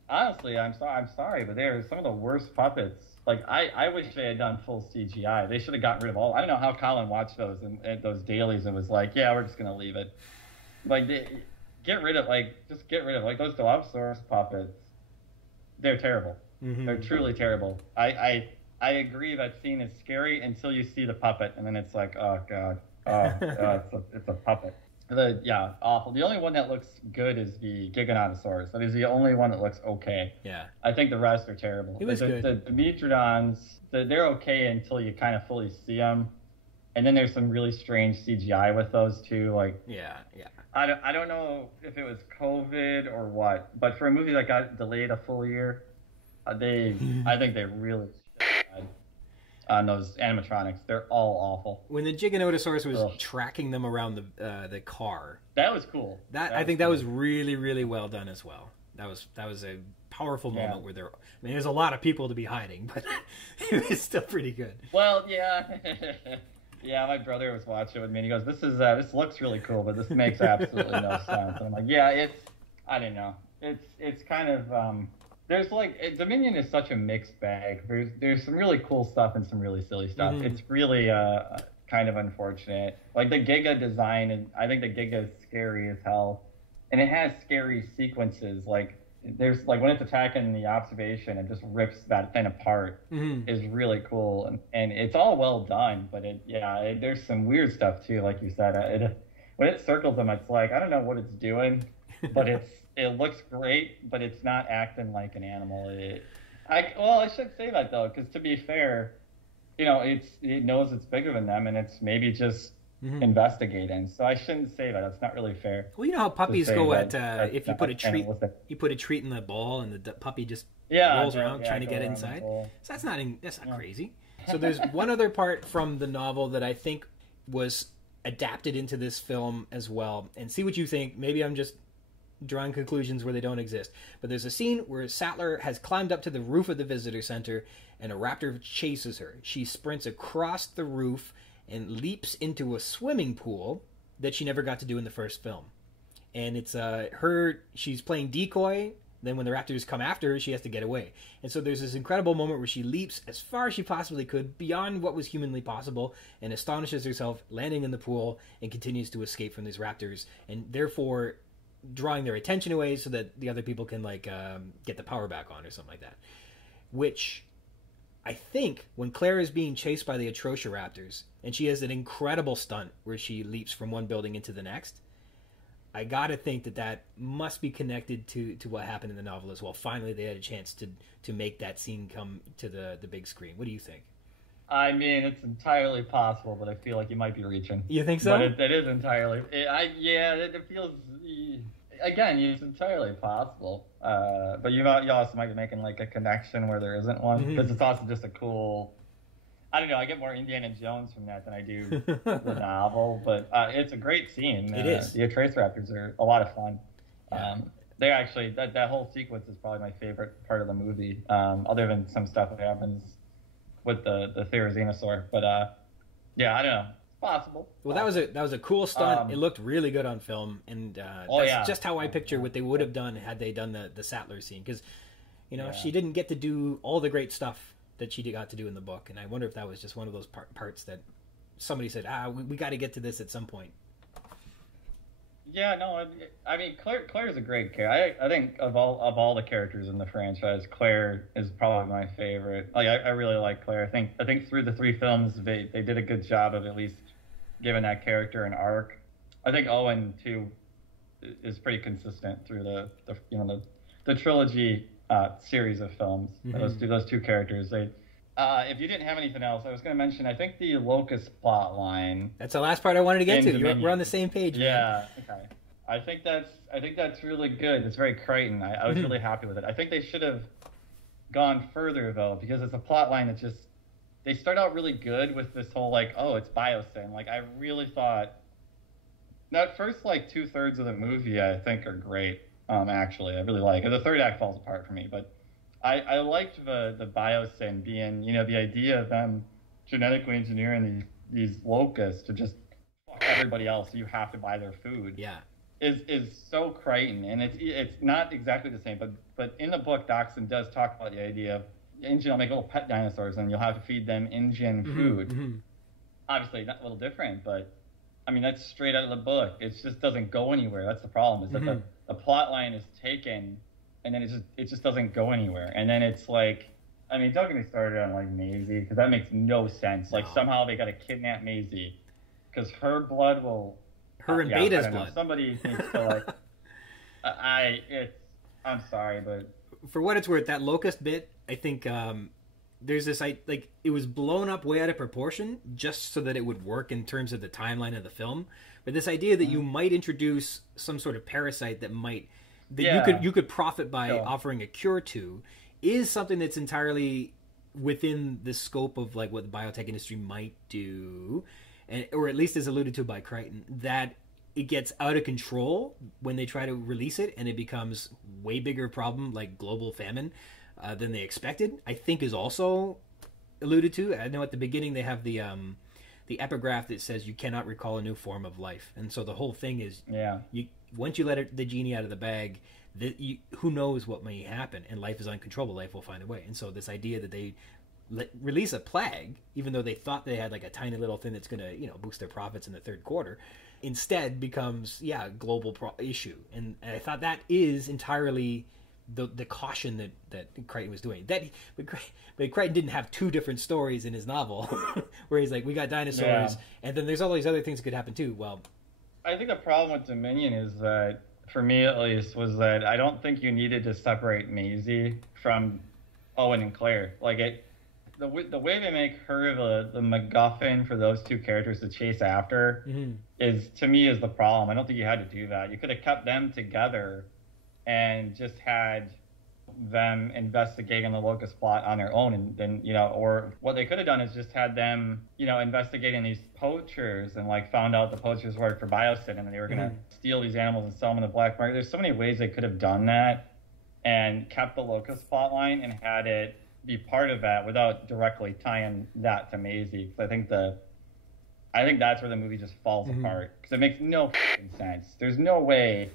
honestly, I'm sorry, but they're some of the worst puppets. Like, I wish they had done full CGI. They should have gotten rid of all. I don't know how Colin watched those and those dailies and was like, yeah, we're just gonna leave it. Like, get rid of those Dinosaurs puppets. They're terrible. Mm-hmm. They're truly terrible. I agree that scene is scary until you see the puppet, and then it's like, oh god, it's a puppet. Awful. The only one that looks good is the Giganotosaurus. That is the only one that looks okay. Yeah. I think the rest are terrible. It was good. The Megalodons, they're okay until you kind of fully see them, and then there's some really strange CGI with those too. Like, yeah. I don't know if it was COVID or what, but for a movie that got delayed a full year, I think they really tried on those animatronics. They're all awful. When the Giganotosaurus was tracking them around the car, that was cool. I think that was really, really well done as well. That was a powerful moment where there's a lot of people to be hiding, but it was still pretty good. Well, yeah. Yeah, my brother was watching it with me, and he goes, this looks really cool, but this makes absolutely no sense. And I'm like, yeah, I don't know. It's kind of, there's like, Dominion is such a mixed bag. There's some really cool stuff and some really silly stuff. Mm-hmm. It's really kind of unfortunate. Like, the Giga design, and I think the Giga is scary as hell. And it has scary sequences, like, there's like when it's attacking the observation and just rips that thing apart is really cool, and it's all well done, but there's some weird stuff too, like you said. When it circles them, it's like, I don't know what it's doing, but it looks great, but it's not acting like an animal. I should say that though, because to be fair, it knows it's bigger than them, and it's maybe just investigating. So I shouldn't say that. That's not really fair. Well, you know how puppies go if you put a treat in the ball and the puppy just rolls around trying to get inside. So that's not crazy. So there's one other part from the novel that I think was adapted into this film as well. And see what you think. Maybe I'm just drawing conclusions where they don't exist. But there's a scene where Sattler has climbed up to the roof of the visitor center and a raptor chases her. She sprints across the roof and leaps into a swimming pool that she never got to do in the first film. And it's she's playing decoy, then when the raptors come after her, she has to get away. And so there's this incredible moment where she leaps as far as she possibly could, beyond what was humanly possible, and astonishes herself, landing in the pool, and continues to escape from these raptors, and therefore drawing their attention away so that the other people can get the power back on or something like that. Which I think when Claire is being chased by the Atrocioraptors, and she has an incredible stunt where she leaps from one building into the next, I gotta think that must be connected to what happened in the novel as well. Finally, they had a chance to make that scene come to the big screen. What do you think? I mean, it's entirely possible, but I feel like you might be reaching. You think so? But it is entirely. It feels. Again, it's entirely possible. But you also might be making like a connection where there isn't one, because it's also just a cool. I don't know. I get more Indiana Jones from that than I do the novel, but it's a great scene. It is. The Atrocioraptors are a lot of fun. Yeah. They actually that whole sequence is probably my favorite part of the movie, other than some stuff that happens with the Therizinosaur. But I don't know. It's possible. Well, that was a cool stunt. It looked really good on film, and that's just how I picture what they would have done had they done the Sattler scene, because she didn't get to do all the great stuff that she got to do in the book, and I wonder if that was just one of those parts that somebody said, we got to get to this at some point. Yeah, no, I mean, Claire's a great character. I think of all the characters in the franchise, Claire is probably my favorite. Like, I really like Claire. I think through the 3 films, they did a good job of at least giving that character an arc. I think Owen too is pretty consistent through the trilogy series of films. Those two characters, If you didn't have anything else, I was going to mention, I think the Locust plot line. That's the last part I wanted to get to. Dominion. We're on the same page, man. Yeah, okay. I think that's really good. It's very Crichton. I was really happy with it. I think they should have gone further, though, because it's a plot line that just... They start out really good with this whole, like, oh, it's biosyn. Like, I really thought... That first, like, 2/3 of the movie, I think, are great, actually. I really like it. The third act falls apart for me, but I liked the biosyn being, you know, the idea of them genetically engineering these locusts to just fuck everybody else, so you have to buy their food. Yeah. Is so Crichton, and it's not exactly the same, but in the book, Dachshund does talk about the idea of InGen will make little pet dinosaurs, and you'll have to feed them InGen food. Obviously, not a little different, but I mean that's straight out of the book. It just doesn't go anywhere. That's the problem. Is that the plot line is taken, and then it just doesn't go anywhere. And then it's like, I mean, don't get me started on like Maisie, because that makes no sense. Like somehow they got to kidnap Maisie, because her blood will. Her and Beta's blood. Somebody needs to like. I'm sorry, but for what it's worth, that locust bit, I think there's this like it was blown up way out of proportion just so that it would work in terms of the timeline of the film. But this idea that you might introduce some sort of parasite that you could profit by offering a cure to is something that's entirely within the scope of like what the biotech industry might do. Or at least is alluded to by Crichton, that it gets out of control when they try to release it, and it becomes way bigger problem, like global famine, than they expected. I think is also alluded to. I know at the beginning they have the epigraph that says you cannot recall a new form of life, and so the whole thing is once you let the genie out of the bag, who knows what may happen, and life is uncontrollable. Life will find a way, and so this idea that they release a plague, even though they thought they had like a tiny little thing that's going to, you know, boost their profits in the third quarter, instead becomes a global issue. And I thought that is entirely the caution that Crichton was doing. But Crichton didn't have two different stories in his novel where he's like, we got dinosaurs, and then there's all these other things that could happen too. Well, I think the problem with Dominion is that, for me at least, was that I don't think you needed to separate Maisie from Owen and Claire. Like the way they make her the MacGuffin for those two characters to chase after is, to me, is the problem. I don't think you had to do that. You could have kept them together and just had them investigating the locust plot on their own, and then, you know, or what they could have done is just had them, you know, investigating these poachers and like found out the poachers worked for biosyn, and then they were going to steal these animals and sell them in the black market. There's so many ways they could have done that and kept the locust plot line and had it be part of that without directly tying that to Maisie. Because I think that's where the movie just falls apart, because it makes no sense. There's no way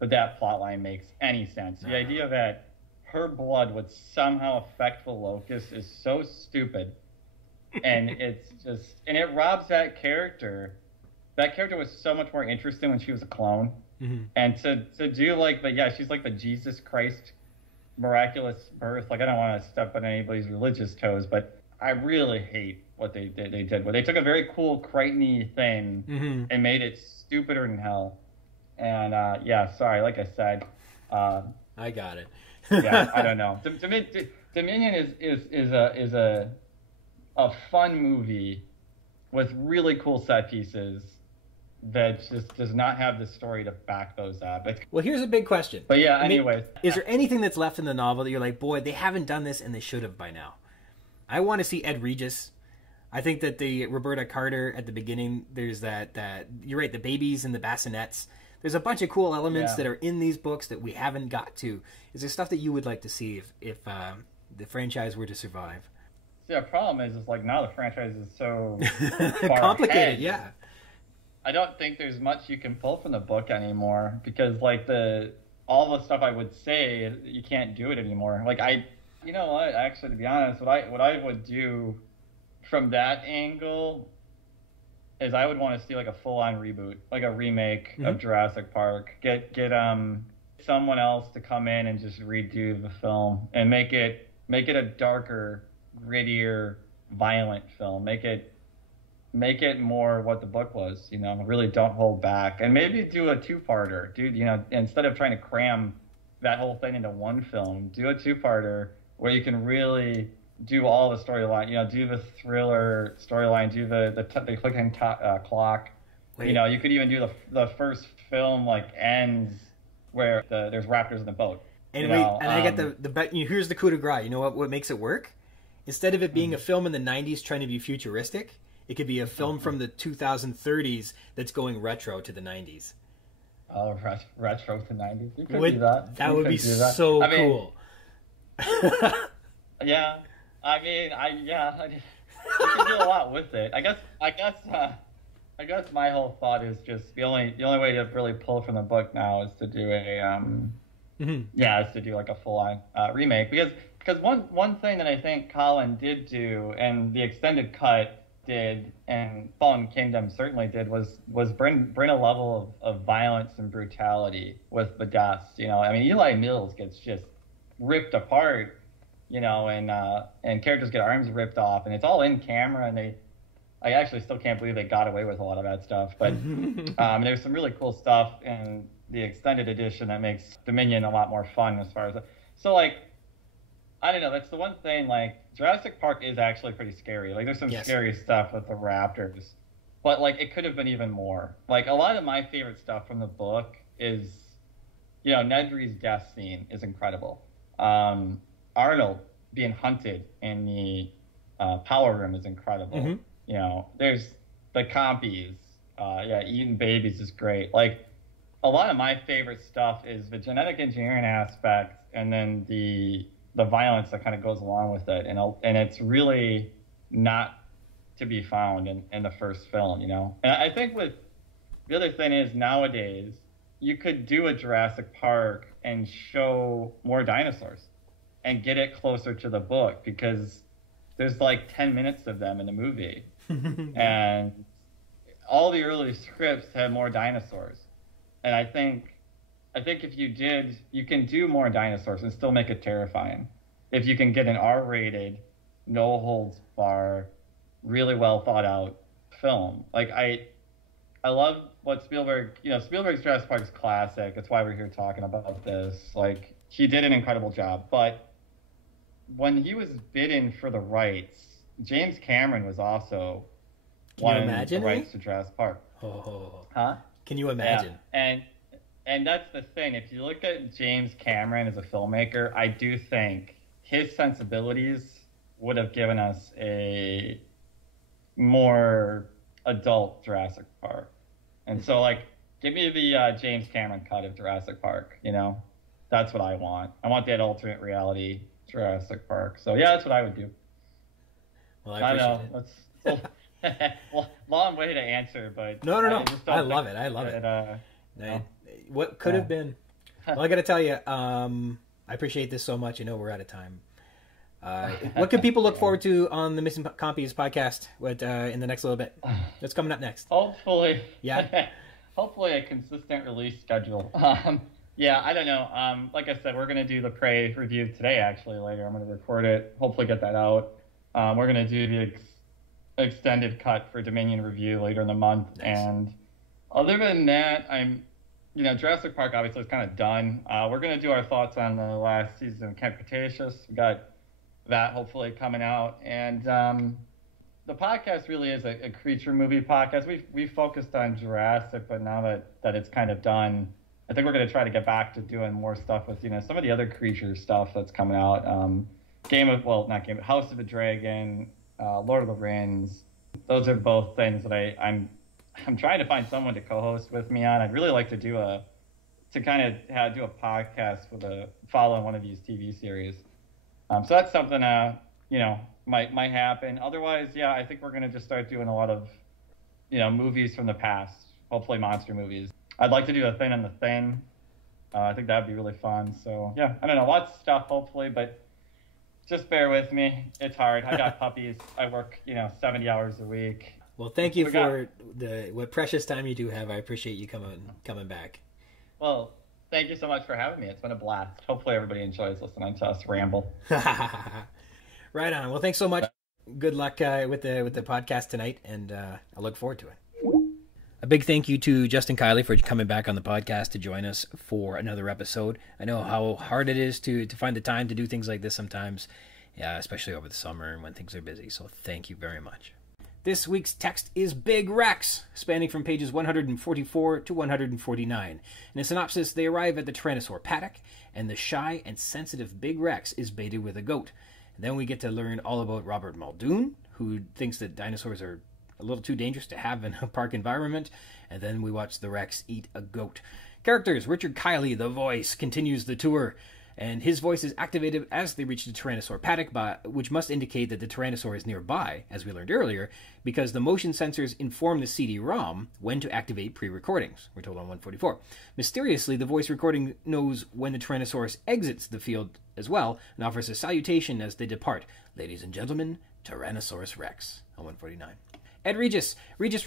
that plot line makes any sense. The idea that her blood would somehow affect the locust is so stupid, and it robs that character. That character was so much more interesting when she was a clone, and to do like she's like the Jesus Christ miraculous birth. Like, I don't want to step on anybody's religious toes, but I really hate what they did. Where they took a very cool Crichton-y thing and made it stupider than hell. And sorry, like I said, I got it. I don't know. Dominion is a fun movie with really cool set pieces that just does not have the story to back those up. Well, here's a big question. But yeah, anyways. Is there anything that's left in the novel that you're like, boy, they haven't done this and they should have by now? I want to see Ed Regis. I think that the Roberta Carter at the beginning, there's that you're right, the babies and the bassinets. There's a bunch of cool elements that are in these books that we haven't got to. Is there stuff that you would like to see if the franchise were to survive? See, the problem is like now the franchise is so complicated, ahead. I don't think there's much you can pull from the book anymore, because like all the stuff I would say, you can't do it anymore. Like you know what? Actually, to be honest, what I would do from that angle is I would want to see like a full-on reboot, like a remake of Jurassic Park. Get someone else to come in and just redo the film and make it a darker, grittier, violent film. Make it more what the book was, you know, really don't hold back. And maybe do a two-parter, dude, you know, instead of trying to cram that whole thing into one film, do a two-parter where you can really do all the storyline, do the thriller storyline, do the clicking clock. Wait. You could even do the first film like ends where there's raptors in the boat. And I get here's the coup de grace. You know what makes it work? Instead of it being a film in the 90s trying to be futuristic, it could be a film from the 2030s that's going retro to the 90s. Oh, retro to 90s. You could do that. That would be so cool. Yeah. I mean, you can do a lot with it. I guess my whole thought is just the only way to really pull from the book now is to do is to do like a full-on remake, because one thing that I think Colin did do, and the extended cut did, and Fallen Kingdom certainly did, was bring a level of violence and brutality with the deaths. I mean, Eli Mills gets just ripped apart, and characters get arms ripped off, and it's all in camera, and I actually still can't believe they got away with a lot of that stuff. But there's some really cool stuff in the extended edition that makes Dominion a lot more fun as far as so like. I don't know. That's the one thing. Like, Jurassic Park is actually pretty scary. Like, there's some scary stuff with the raptors, but like, it could have been even more. Like, a lot of my favorite stuff from the book is, Nedry's death scene is incredible. Arnold being hunted in the power room is incredible. There's the Compys. Eating babies is great. Like, a lot of my favorite stuff is the genetic engineering aspect, and then the violence that kind of goes along with it, and it's really not to be found in the first film, And I think with the other thing is nowadays you could do a Jurassic Park and show more dinosaurs and get it closer to the book, because there's like 10 minutes of them in the movie, and all the early scripts had more dinosaurs, and I think if you can do more dinosaurs and still make it terrifying. If you can get an R-rated, no holds bar, really well thought out film. Like, I love what Spielberg's Jurassic Park is classic. That's why we're here talking about this. Like, he did an incredible job. But when he was bidding for the rights, James Cameron was also wanting the rights to Jurassic Park. Huh? Can you imagine? Yeah. And that's the thing. If you look at James Cameron as a filmmaker, I do think his sensibilities would have given us a more adult Jurassic Park. And so, like, give me the James Cameron cut of Jurassic Park, That's what I want. I want that alternate reality Jurassic Park. So, yeah, that's what I would do. Well, I appreciate it. That's long way to answer, but... No. I love it. I love it. What could have been. Well, I got to tell you, I appreciate this so much. We're out of time. What can people look forward to on the Missing Compys podcast in the next little bit? What's coming up next? Hopefully. Yeah? Hopefully a consistent release schedule. I don't know. Like I said, we're going to do the Prey review today, actually, later. I'm going to record it, hopefully get that out. We're going to do the extended cut for Dominion review later in the month. Nice. And other than that, Jurassic Park obviously is kind of done. We're going to do our thoughts on the last season of Camp Cretaceous. We got that hopefully coming out. And the podcast really is a creature movie podcast. We focused on Jurassic, but now that it's kind of done, I think we're going to try to get back to doing more stuff with, some of the other creature stuff that's coming out. House of the Dragon, Lord of the Rings. Those are both things that I'm trying to find someone to co-host with me on. I'd really like to do a podcast following one of these TV series. So that's something might happen. Otherwise, I think we're gonna just start doing a lot of movies from the past. Hopefully, monster movies. I'd like to do a Thin and the Thin. I think that'd be really fun. So I don't know, lots of stuff hopefully, but just bear with me. It's hard. I got puppies. I work 70 hours a week. Well, thank you for what precious time you do have. I appreciate you coming back. Well, thank you so much for having me. It's been a blast. Hopefully everybody enjoys listening to us ramble. Right on. Well, thanks so much. Good luck with the podcast tonight, and I look forward to it. A big thank you to Justin Kiley for coming back on the podcast to join us for another episode. I know how hard it is to find the time to do things like this sometimes, Yeah, especially over the summer and when things are busy. So thank you very much. This week's text is Big Rex, spanning from pages 144 to 149. In a synopsis, they arrive at the Tyrannosaur paddock, and the shy and sensitive Big Rex is baited with a goat. And then we get to learn all about Robert Muldoon, who thinks that dinosaurs are a little too dangerous to have in a park environment. And then we watch the Rex eat a goat. Characters: Richard Kiley, the voice, continues the tour, and his voice is activated as they reach the Tyrannosaur paddock, which must indicate that the Tyrannosaur is nearby, as we learned earlier, because the motion sensors inform the CD-ROM when to activate pre-recordings. We're told on 144. Mysteriously, the voice recording knows when the Tyrannosaurus exits the field as well, and offers a salutation as they depart. Ladies and gentlemen, Tyrannosaurus Rex, on 149. Ed Regis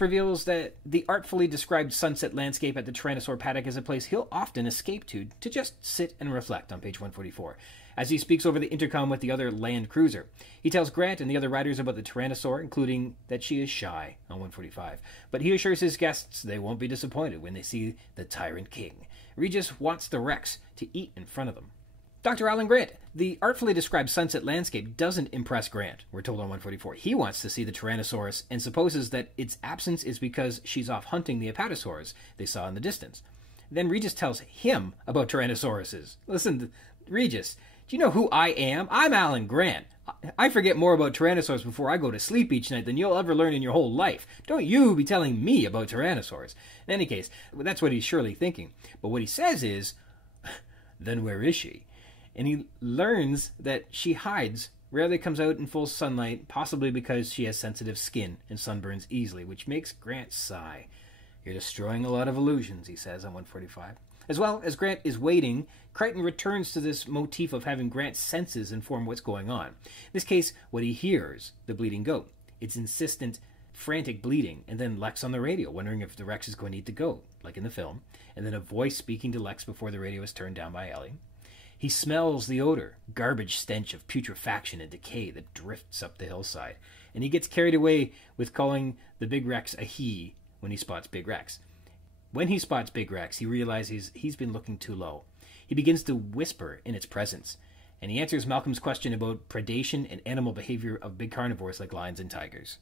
reveals that the artfully described sunset landscape at the Tyrannosaur paddock is a place he'll often escape to just sit and reflect, on page 144, as he speaks over the intercom with the other land cruiser. He tells Grant and the other riders about the Tyrannosaur, including that she is shy, on 145, but he assures his guests they won't be disappointed when they see the Tyrant King. Regis wants the Rex to eat in front of them. Dr. Alan Grant, the artfully described sunset landscape doesn't impress Grant, we're told on 144. He wants to see the Tyrannosaurus and supposes that its absence is because she's off hunting the Apatosaurs they saw in the distance. Then Regis tells him about Tyrannosauruses. Listen, Regis, do you know who I am? I'm Alan Grant. I forget more about Tyrannosaurs before I go to sleep each night than you'll ever learn in your whole life. Don't you be telling me about Tyrannosaurs. In any case, that's what he's surely thinking. But what he says is, then where is she? And he learns that she hides, rarely comes out in full sunlight, possibly because she has sensitive skin and sunburns easily, which makes Grant sigh. You're destroying a lot of illusions, he says on 145. As well as Grant is waiting, Crichton returns to this motif of having Grant's senses inform what's going on. In this case, what he hears, the bleeding goat. It's insistent, frantic bleeding, and then Lex on the radio, wondering if the Rex is going to eat the goat, like in the film, and then a voice speaking to Lex before the radio is turned down by Ellie. He smells the odor, garbage stench of putrefaction and decay that drifts up the hillside, and he gets carried away with calling the Big Rex a he when he spots Big Rex. When he spots Big Rex, he realizes he's been looking too low. He begins to whisper in its presence, and he answers Malcolm's question about predation and animal behavior of big carnivores like lions and tigers.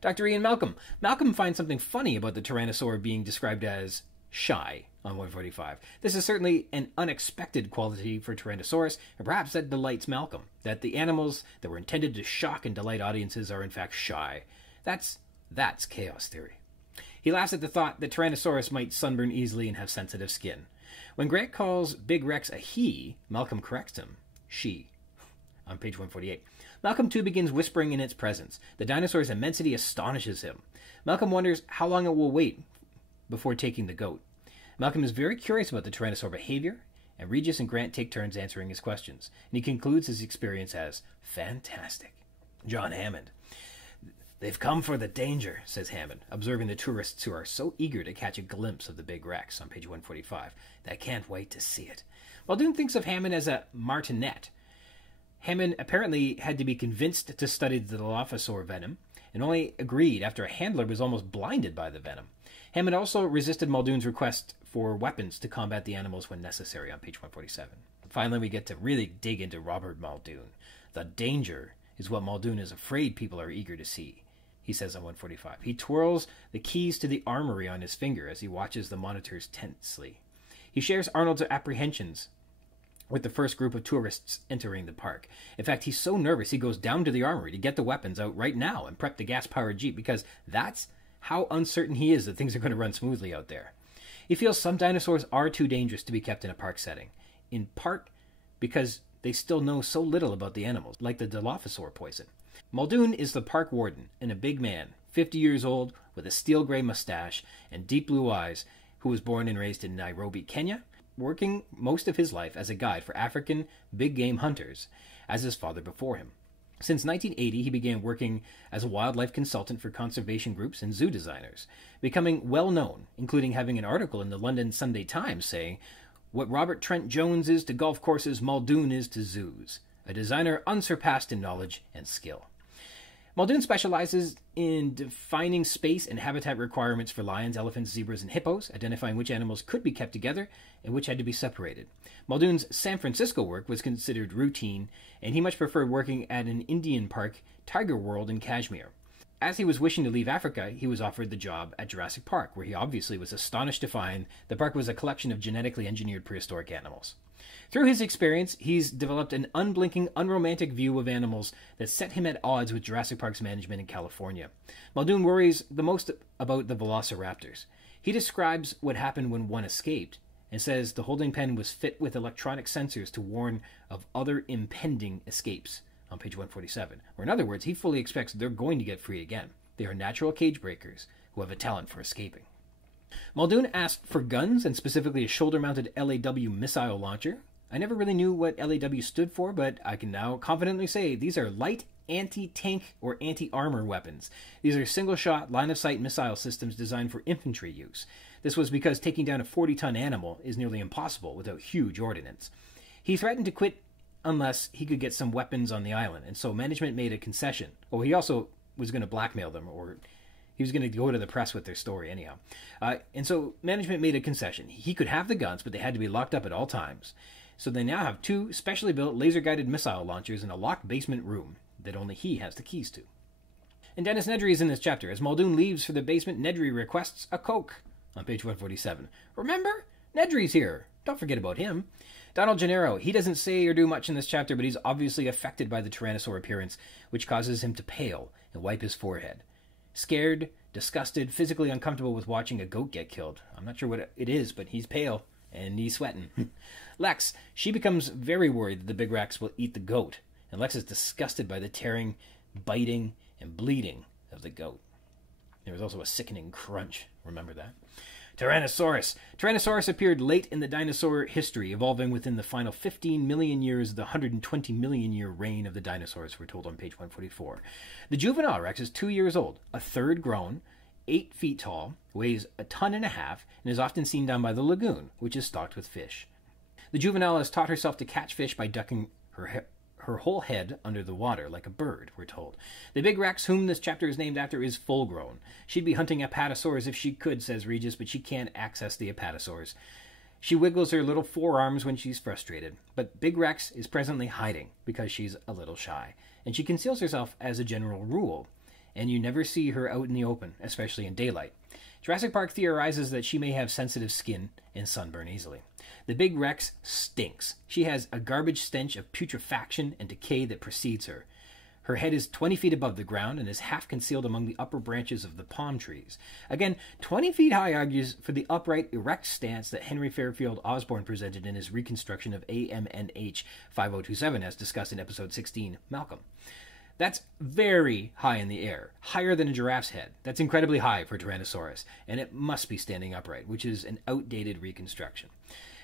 Dr. Ian Malcolm. Malcolm finds something funny about the Tyrannosaur being described as shy on 145. This is certainly an unexpected quality for Tyrannosaurus, and perhaps that delights Malcolm, that the animals that were intended to shock and delight audiences are in fact shy. That's chaos theory. He laughs at the thought that Tyrannosaurus might sunburn easily and have sensitive skin. When Grant calls Big Rex a he, Malcolm corrects him. She. On page 148. Malcolm too begins whispering in its presence. The dinosaur's immensity astonishes him. Malcolm wonders how long it will wait before taking the goat. Malcolm is very curious about the Tyrannosaur behavior, and Regis and Grant take turns answering his questions, and he concludes his experience as fantastic. John Hammond. They've come for the danger, says Hammond, observing the tourists who are so eager to catch a glimpse of the Big Rex on page 145. They can't wait to see it. Muldoon thinks of Hammond as a martinet. Hammond apparently had to be convinced to study the Dilophosaur venom, and only agreed after a handler was almost blinded by the venom. Hammond also resisted Muldoon's request for weapons to combat the animals when necessary on page 147. Finally, we get to really dig into Robert Muldoon. The danger is what Muldoon is afraid people are eager to see, he says on 145. He twirls the keys to the armory on his finger as he watches the monitors tensely. He shares Arnold's apprehensions with the first group of tourists entering the park. In fact, he's so nervous he goes down to the armory to get the weapons out right now and prep the gas-powered Jeep, because that's how uncertain he is that things are going to run smoothly out there. He feels some dinosaurs are too dangerous to be kept in a park setting, in part because they still know so little about the animals, like the Dilophosaur poison. Muldoon is the park warden and a big man, 50 years old, with a steel-gray mustache and deep blue eyes, who was born and raised in Nairobi, Kenya, working most of his life as a guide for African big-game hunters, as his father before him. Since 1980, he began working as a wildlife consultant for conservation groups and zoo designers, becoming well-known, including having an article in the London Sunday Times saying, "What Robert Trent Jones is to golf courses, Muldoon is to zoos, a designer unsurpassed in knowledge and skill." Muldoon specializes in defining space and habitat requirements for lions, elephants, zebras, and hippos, identifying which animals could be kept together and which had to be separated. Muldoon's San Francisco work was considered routine, and he much preferred working at an Indian park, Tiger World in Kashmir. As he was wishing to leave Africa, he was offered the job at Jurassic Park, where he obviously was astonished to find the park was a collection of genetically engineered prehistoric animals. Through his experience, he's developed an unblinking, unromantic view of animals that set him at odds with Jurassic Park's management in California. Muldoon worries the most about the velociraptors. He describes what happened when one escaped, and says the holding pen was fit with electronic sensors to warn of other impending escapes, on page 147. Or in other words, he fully expects they're going to get free again. They are natural cage breakers who have a talent for escaping. Muldoon asked for guns, and specifically a shoulder-mounted LAW missile launcher. I never really knew what LAW stood for, but I can now confidently say these are light anti-tank or anti-armor weapons. These are single-shot, line-of-sight missile systems designed for infantry use. This was because taking down a 40-ton animal is nearly impossible without huge ordnance. He threatened to quit unless he could get some weapons on the island, and so management made a concession. Oh, he also was going to blackmail them, or he was going to go to the press with their story anyhow. And so management made a concession. He could have the guns, but they had to be locked up at all times. So they now have 2 specially built laser-guided missile launchers in a locked basement room that only he has the keys to. And Dennis Nedry is in this chapter. As Muldoon leaves for the basement, Nedry requests a Coke, on page 147. Remember? Nedry's here. Don't forget about him. Donald Gennaro, he doesn't say or do much in this chapter, but he's obviously affected by the Tyrannosaur appearance, which causes him to pale and wipe his forehead. Scared, disgusted, physically uncomfortable with watching a goat get killed. I'm not sure what it is, but he's pale, and he's sweating. Lex, she becomes very worried that the Big Rex will eat the goat, and Lex is disgusted by the tearing, biting, and bleeding of the goat. There was also a sickening crunch. Remember that? Tyrannosaurus. Tyrannosaurus appeared late in the dinosaur history, evolving within the final 15 million years of the 120 million year reign of the dinosaurs, we're told on page 144. The juvenile Rex is 2 years old, a third grown, 8 feet tall, weighs 1.5 tons, and is often seen down by the lagoon, which is stocked with fish. The juvenile has taught herself to catch fish by ducking her whole head under the water like a bird, we're told. The big Rex, whom this chapter is named after, is full-grown. She'd be hunting apatosaurs if she could, says Regis, but she can't access the apatosaurs. She wiggles her little forearms when she's frustrated, but Big Rex is presently hiding because she's a little shy, and she conceals herself as a general rule, and you never see her out in the open, especially in daylight. Jurassic Park theorizes that she may have sensitive skin and sunburn easily. The Big Rex stinks. She has a garbage stench of putrefaction and decay that precedes her. Her head is 20 feet above the ground and is half concealed among the upper branches of the palm trees. Again, 20 feet high argues for the upright, erect stance that Henry Fairfield Osborn presented in his reconstruction of AMNH 5027, as discussed in episode 16, Malcolm. That's very high in the air, higher than a giraffe's head. That's incredibly high for Tyrannosaurus, and it must be standing upright, which is an outdated reconstruction.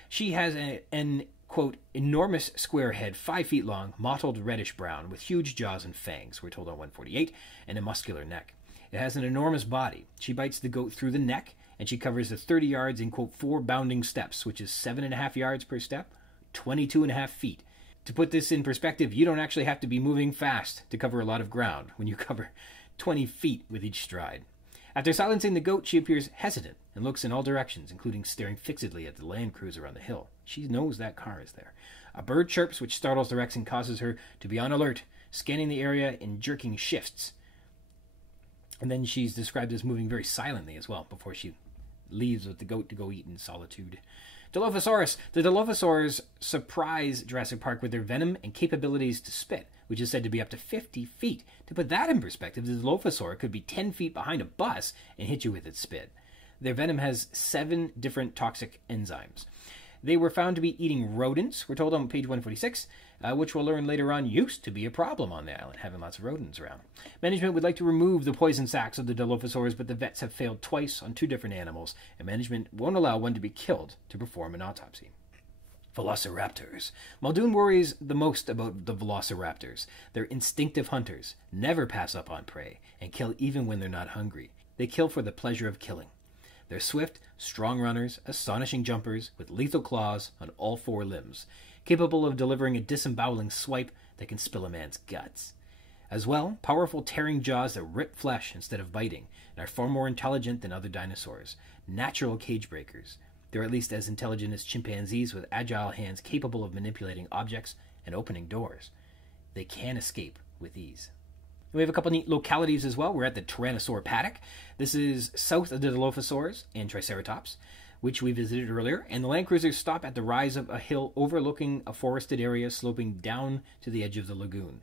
She has an, quote, enormous square head, 5 feet long, mottled reddish-brown, with huge jaws and fangs, we're told on 148, and a muscular neck. It has an enormous body. She bites the goat through the neck, and she covers the 30 yards in, quote, 4 bounding steps, which is 7.5 yards per step, 22.5 feet. To put this in perspective, you don't actually have to be moving fast to cover a lot of ground when you cover 20 feet with each stride. After silencing the goat, she appears hesitant and looks in all directions, including staring fixedly at the Land Cruiser on the hill. She knows that car is there. A bird chirps, which startles the Rex and causes her to be on alert, scanning the area in jerking shifts. And then she's described as moving very silently as well, before she leaves with the goat to go eat in solitude. Dilophosaurus. The Dilophosaurs surprise Jurassic Park with their venom and capabilities to spit, which is said to be up to 50 feet. To put that in perspective, the Dilophosaur could be 10 feet behind a bus and hit you with its spit. Their venom has 7 different toxic enzymes. They were found to be eating rodents, we're told on page 146, which we'll learn later on used to be a problem on the island, having lots of rodents around. Management would like to remove the poison sacs of the Dilophosaurs, but the vets have failed twice on 2 different animals, and management won't allow one to be killed to perform an autopsy. Velociraptors. Muldoon worries the most about the velociraptors. They're instinctive hunters, never pass up on prey, and kill even when they're not hungry. They kill for the pleasure of killing. They're swift, strong runners, astonishing jumpers, with lethal claws on all 4 limbs, capable of delivering a disemboweling swipe that can spill a man's guts. As well, powerful tearing jaws that rip flesh instead of biting, and are far more intelligent than other dinosaurs. Natural cage breakers. They're at least as intelligent as chimpanzees with agile hands capable of manipulating objects and opening doors. They can escape with ease. We have a couple neat localities as well. We're at the Tyrannosaur Paddock. This is south of the Dilophosaurs and Triceratops, which we visited earlier, and the Land Cruisers stop at the rise of a hill overlooking a forested area sloping down to the edge of the lagoon.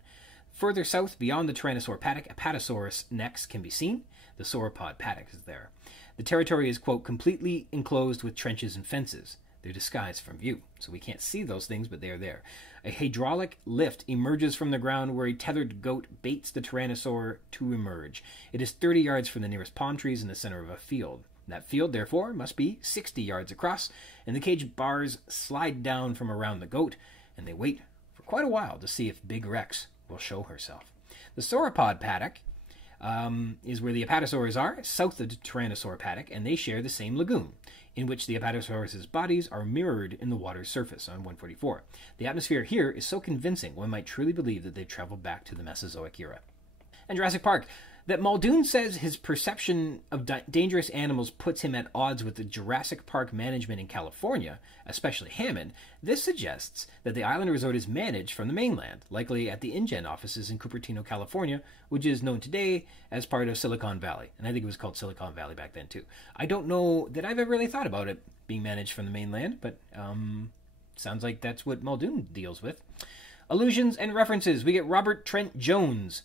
Further south, beyond the Tyrannosaur Paddock, Apatosaurus necks can be seen. The sauropod paddock is there. The territory is, quote, completely enclosed with trenches and fences. They're disguised from view, so we can't see those things, but they are there. A hydraulic lift emerges from the ground where a tethered goat baits the Tyrannosaur to emerge. It is 30 yards from the nearest palm trees in the center of a field. That field, therefore, must be 60 yards across, and the cage bars slide down from around the goat, and they wait for quite a while to see if Big Rex will show herself. The sauropod paddock is where the apatosaurs are, south of the Tyrannosaur paddock, and they share the same lagoon, in which the apatosaurus' bodies are mirrored in the water's surface on 144. The atmosphere here is so convincing one might truly believe that they've traveled back to the Mesozoic era. And Jurassic Park, that Muldoon says his perception of dangerous animals puts him at odds with the Jurassic Park management in California, especially Hammond. This suggests that the island resort is managed from the mainland, likely at the InGen offices in Cupertino, California, which is known today as part of Silicon Valley. And I think it was called Silicon Valley back then, too. I don't know that I've ever really thought about it being managed from the mainland, but sounds like that's what Muldoon deals with. Allusions and references. We get Robert Trent Jones.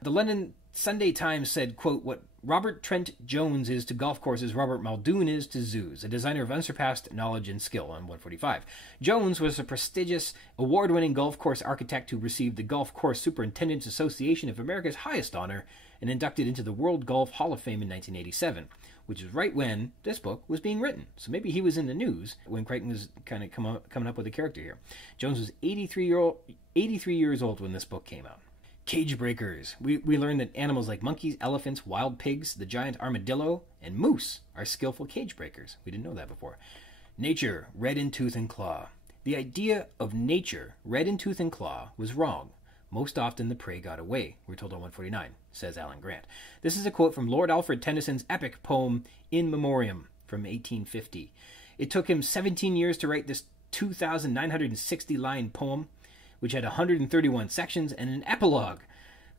The London Sunday Times said, quote, what Robert Trent Jones is to golf courses, Robert Muldoon is to zoos, a designer of unsurpassed knowledge and skill on 145. Jones was a prestigious, award-winning golf course architect who received the Golf Course Superintendents Association of America's highest honor and inducted into the World Golf Hall of Fame in 1987, which is right when this book was being written. So maybe he was in the news when Crichton was kind of coming up with a character here. Jones was 83 years old when this book came out. Cage breakers. We learned that animals like monkeys, elephants, wild pigs, the giant armadillo, and moose are skillful cage breakers. We didn't know that before. Nature, red in tooth and claw. The idea of nature, red in tooth and claw, was wrong. Most often the prey got away, we're told on 149, says Alan Grant. This is a quote from Lord Alfred Tennyson's epic poem In Memoriam from 1850. It took him 17 years to write this 2,960-line poem, which had 131 sections and an epilogue.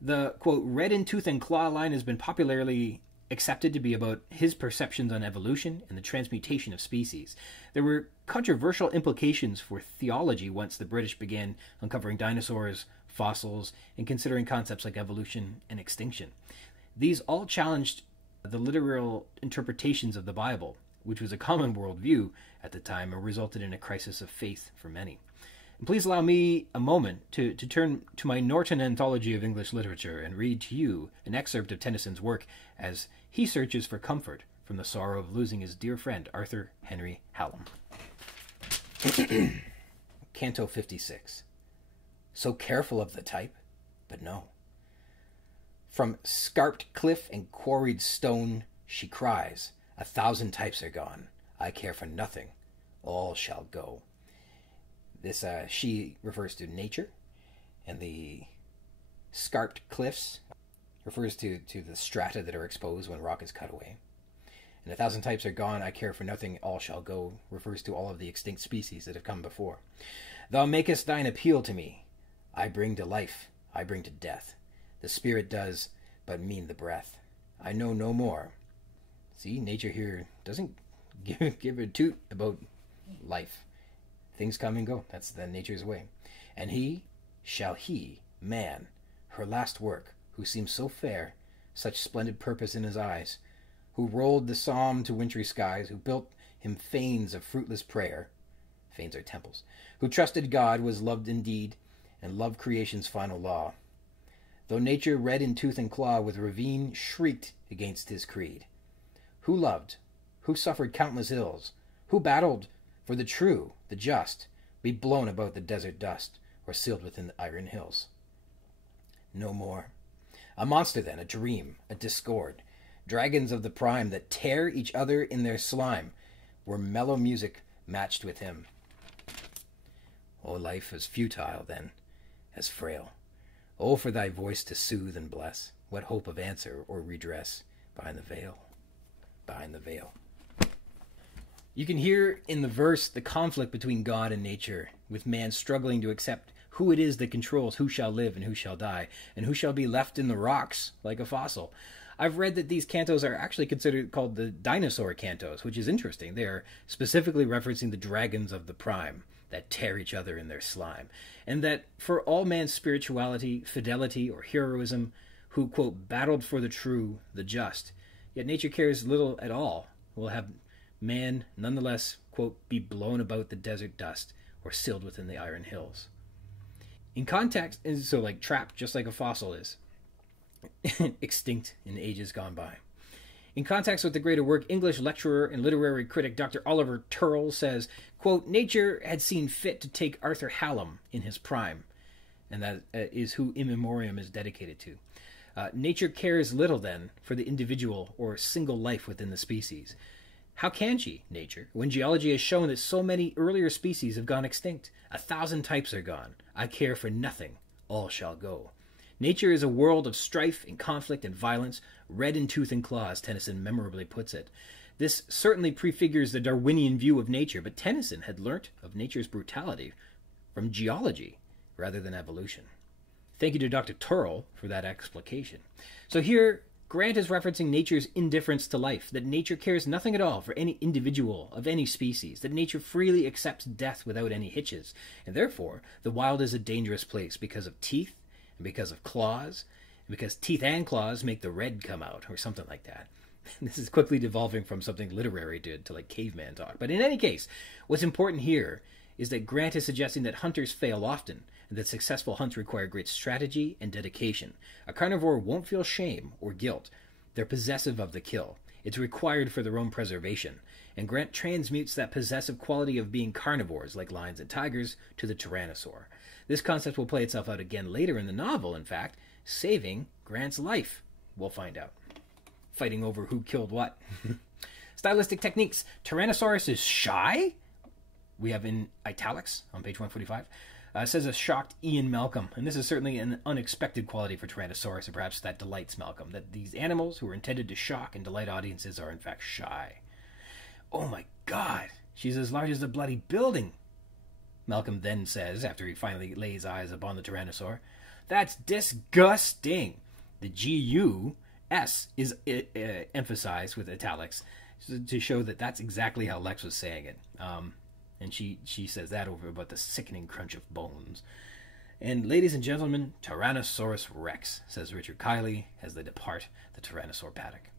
The, quote, red in tooth and claw line has been popularly accepted to be about his perceptions on evolution and the transmutation of species. There were controversial implications for theology once the British began uncovering dinosaurs, fossils, and considering concepts like evolution and extinction. These all challenged the literal interpretations of the Bible, which was a common worldview at the time and resulted in a crisis of faith for many. And please allow me a moment to turn to my Norton Anthology of English Literature and read to you an excerpt of Tennyson's work as he searches for comfort from the sorrow of losing his dear friend Arthur Henry Hallam. Canto 56. So careful of the type, but no. From scarped cliff and quarried stone she cries, 1,000 types are gone. I care for nothing. All shall go. This she refers to nature, and the scarped cliffs refers to the strata that are exposed when rock is cut away. And 1,000 types are gone, I care for nothing, all shall go, refers to all of the extinct species that have come before. Thou makest thine appeal to me. I bring to life, I bring to death. The spirit does but mean the breath. I know no more. See, nature here doesn't give a toot about life. Things come and go. That's the nature's way. And he, man, her last work, who seems so fair, such splendid purpose in his eyes, who rolled the psalm to wintry skies, who built him fanes of fruitless prayer, fanes are temples, who trusted God, was loved indeed, and loved creation's final law. Though nature red in tooth and claw with ravine shrieked against his creed. Who loved, who suffered countless ills, who battled for the true, the just, be blown about the desert dust, or sealed within the iron hills. No more. A monster then, a dream, a discord, dragons of the prime that tear each other in their slime, were mellow music matched with him. O life as futile then, as frail, Oh, for thy voice to soothe and bless. What hope of answer or redress behind the veil? Behind the veil. You can hear in the verse the conflict between God and nature, with man struggling to accept who it is that controls who shall live and who shall die, and who shall be left in the rocks like a fossil. I've read that these cantos are actually called the Dinosaur cantos, which is interesting. They are specifically referencing the dragons of the prime that tear each other in their slime, and that for all man's spirituality, fidelity, or heroism, who, quote, battled for the true, the just, yet nature cares little at all, will have man nonetheless, quote, be blown about the desert dust, or sealed within the iron hills. In context, and so like trapped just like a fossil is, extinct in ages gone by. In context with the greater work, English lecturer and literary critic Dr. Oliver Turrell says, quote, nature had seen fit to take Arthur Hallam in his prime, and that is who In Memoriam is dedicated to. Nature cares little, then, for the individual or single life within the species. How can she, nature, when geology has shown that so many earlier species have gone extinct? 1,000 types are gone. I care for nothing. All shall go. Nature is a world of strife and conflict and violence, red in tooth and claw, as Tennyson memorably puts it. This certainly prefigures the Darwinian view of nature, but Tennyson had learnt of nature's brutality from geology rather than evolution. Thank you to Dr. Turrell for that explication. So here, Grant is referencing nature's indifference to life, that nature cares nothing at all for any individual of any species, that nature freely accepts death without any hitches, and therefore the wild is a dangerous place because of teeth, and because of claws, and because teeth and claws make the red come out, or something like that. This is quickly devolving from something literary to like caveman talk. But in any case, what's important here is that Grant is suggesting that hunters fail often, and that successful hunts require great strategy and dedication. A carnivore won't feel shame or guilt. They're possessive of the kill. It's required for their own preservation. And Grant transmutes that possessive quality of being carnivores, like lions and tigers, to the tyrannosaur. This concept will play itself out again later in the novel, in fact, saving Grant's life. We'll find out. Fighting over who killed what. Stylistic techniques. Tyrannosaurus is shy? We have in italics on page 145. Says a shocked Ian Malcolm, and this is certainly an unexpected quality for Tyrannosaurus, and perhaps that delights Malcolm, that these animals who are intended to shock and delight audiences are in fact shy. Oh my God, she's as large as a bloody building, Malcolm then says, after he finally lays eyes upon the Tyrannosaur. That's disgusting. The G-U-S is emphasized with italics to show that that's exactly how Lex was saying it. And she says that over about the sickening crunch of bones. And ladies and gentlemen, Tyrannosaurus Rex, says Richard Kiley as they depart the Tyrannosaur paddock.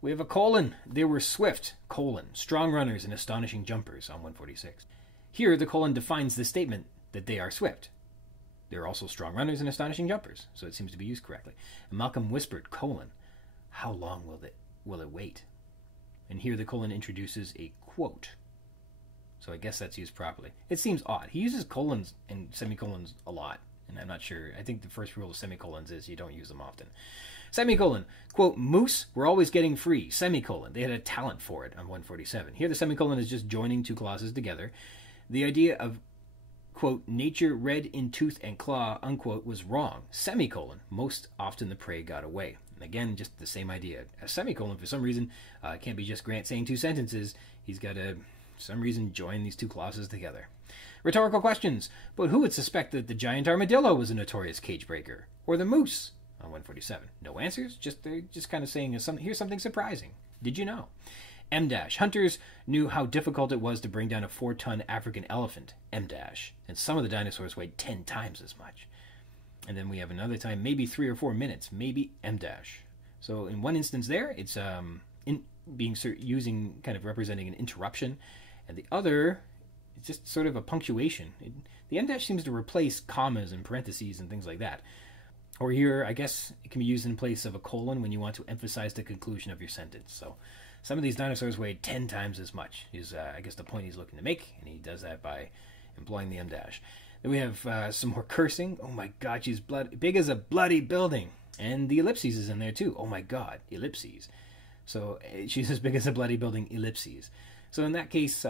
We have a colon. They were swift, colon, strong runners and astonishing jumpers on 146. Here the colon defines the statement that they are swift. They're also strong runners and astonishing jumpers, so it seems to be used correctly. And Malcolm whispered, colon, how long will it wait? And here the colon introduces a quote. So I guess that's used properly. It seems odd. He uses colons and semicolons a lot, and I'm not sure. I think the first rule of semicolons is you don't use them often. Semicolon, quote, moose were always getting free, semicolon. They had a talent for it on 147. Here the semicolon is just joining two clauses together. The idea of, quote, nature red in tooth and claw, unquote, was wrong. Semicolon, most often the prey got away. And again, just the same idea. A semicolon, for some reason, can't be just Grant saying two sentences. He's got to, for some reason, join these two clauses together. Rhetorical questions. But who would suspect that the giant armadillo was a notorious cage breaker? Or the moose? On 147. No answers. They're just kind of saying, here's something surprising. Did you know? M-. Hunters knew how difficult it was to bring down a 4-ton African elephant. M-. And some of the dinosaurs weighed 10 times as much. And then we have another time, maybe 3 or 4 minutes, maybe M-. So in one instance there, it's using kind of representing an interruption, and the other, it's just sort of a punctuation. The M- seems to replace commas and parentheses and things like that. Or here, I guess it can be used in place of a colon when you want to emphasize the conclusion of your sentence. So some of these dinosaurs weighed 10 times as much is, I guess, the point he's looking to make, and he does that by employing the M-. Then we have some more cursing. Oh my God, she's big as a bloody building. And the ellipses is in there too. Oh my God, ellipses. So she's as big as a bloody building, ellipses. So in that case,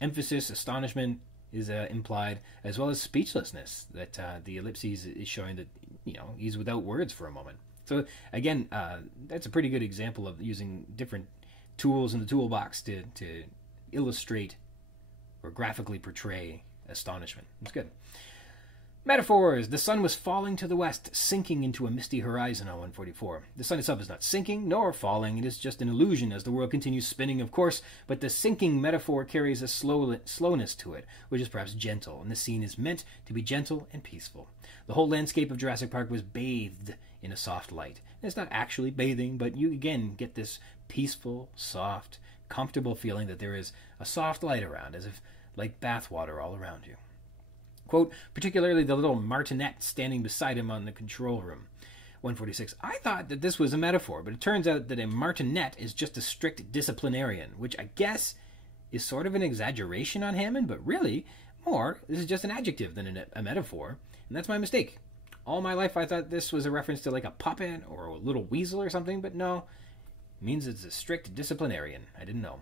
emphasis, astonishment is implied, as well as speechlessness, that the ellipses is showing that, he's without words for a moment. So again, that's a pretty good example of using different tools in the toolbox to illustrate or graphically portray astonishment. It's good. Metaphors. The sun was falling to the west, sinking into a misty horizon on 144. The sun itself is not sinking nor falling. It is just an illusion as the world continues spinning, of course, but the sinking metaphor carries a slowness to it, which is perhaps gentle, and the scene is meant to be gentle and peaceful. The whole landscape of Jurassic Park was bathed in a soft light. And it's not actually bathing, but you again get this peaceful, soft, comfortable feeling that there is a soft light around, as if like bathwater all around you. Quote, particularly the little martinet standing beside him on the control room. 146. I thought that this was a metaphor, but it turns out that a martinet is just a strict disciplinarian, which I guess is sort of an exaggeration on Hammond, but really, this is just an adjective than a metaphor, and that's my mistake. All my life I thought this was a reference to like a puppet or a little weasel or something, but no, it means it's a strict disciplinarian. I didn't know.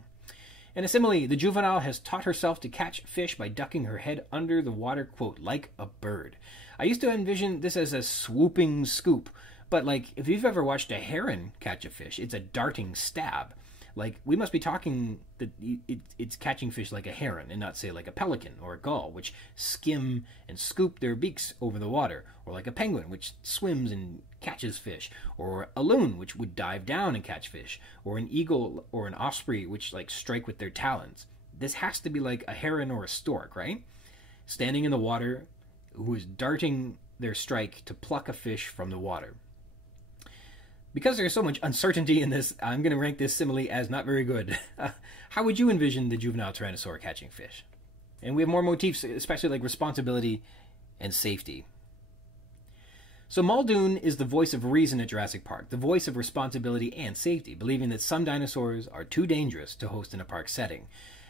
And a simile, the juvenile has taught herself to catch fish by ducking her head under the water, quote, like a bird. I used to envision this as a swooping scoop, but like if you've ever watched a heron catch a fish, it's a darting stab. Like we must be talking that it's catching fish like a heron and not say like a pelican or a gull, which skim and scoop their beaks over the water, or like a penguin, which swims and catches fish, or a loon, which would dive down and catch fish, or an eagle or an osprey, which like strike with their talons. This has to be like a heron or a stork, right? Standing in the water, who is darting their strike to pluck a fish from the water. Because there's so much uncertainty in this, I'm going to rank this simile as not very good. How would you envision the juvenile tyrannosaur catching fish? And we have more motifs, especially like responsibility and safety. So Muldoon is the voice of reason at Jurassic Park, the voice of responsibility and safety, believing that some dinosaurs are too dangerous to host in a park setting,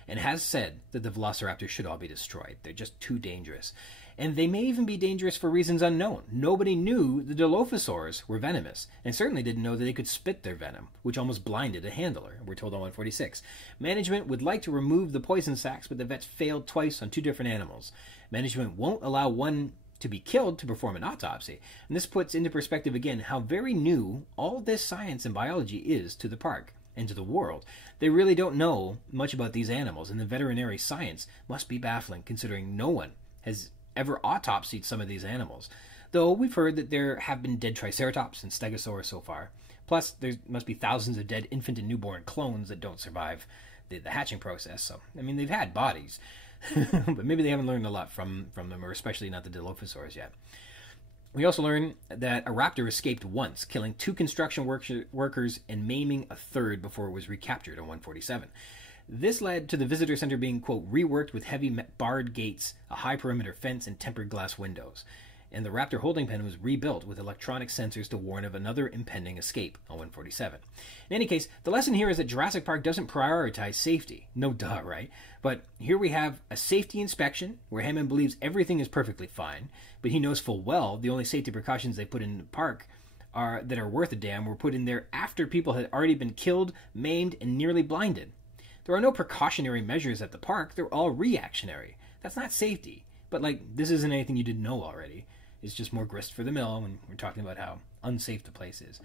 and has said that the velociraptors should all be destroyed. They're just too dangerous. And they may even be dangerous for reasons unknown. Nobody knew the Dilophosaurs were venomous, and certainly didn't know that they could spit their venom, which almost blinded a handler, we're told on 146. Management would like to remove the poison sacs, but the vets failed twice on 2 different animals. Management won't allow one to be killed to perform an autopsy, and this puts into perspective again how very new all this science and biology is to the park and to the world. They really don't know much about these animals, and the veterinary science must be baffling, considering no one has ever autopsied some of these animals. Though we've heard that there have been dead Triceratops and Stegosaurus so far. Plus, there must be thousands of dead infant and newborn clones that don't survive the hatching process. So, I mean, they've had bodies, but maybe they haven't learned a lot from them, or especially not the Dilophosaurs yet. We also learn that a raptor escaped once, killing 2 construction workers and maiming a third before it was recaptured on 147. This led to the visitor center being, quote, reworked with heavy barred gates, a high perimeter fence, and tempered glass windows. And the raptor holding pen was rebuilt with electronic sensors to warn of another impending escape on 147. In any case, the lesson here is that Jurassic Park doesn't prioritize safety. No duh, right? But here we have a safety inspection where Hammond believes everything is perfectly fine, but he knows full well the only safety precautions they put in the park that are worth a damn were put in there after people had already been killed, maimed, and nearly blinded. There are no precautionary measures at the park. They're all reactionary. That's not safety. But, this isn't anything you didn't know already. It's just more grist for the mill when we're talking about how unsafe the place is.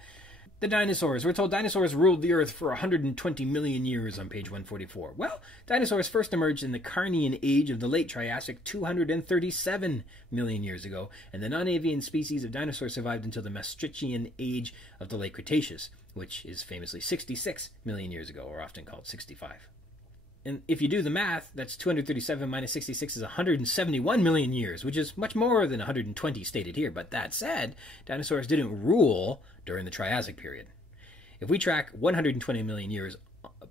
The dinosaurs. We're told dinosaurs ruled the Earth for 120 million years on page 144. Well, dinosaurs first emerged in the Carnian age of the late Triassic 237 million years ago, and the non-avian species of dinosaurs survived until the Maastrichtian age of the late Cretaceous, which is famously 66 million years ago, or often called 65. And if you do the math, that's 237 minus 66 is 171 million years, which is much more than 120 stated here. But that said, dinosaurs didn't rule during the Triassic period. If we track 120 million years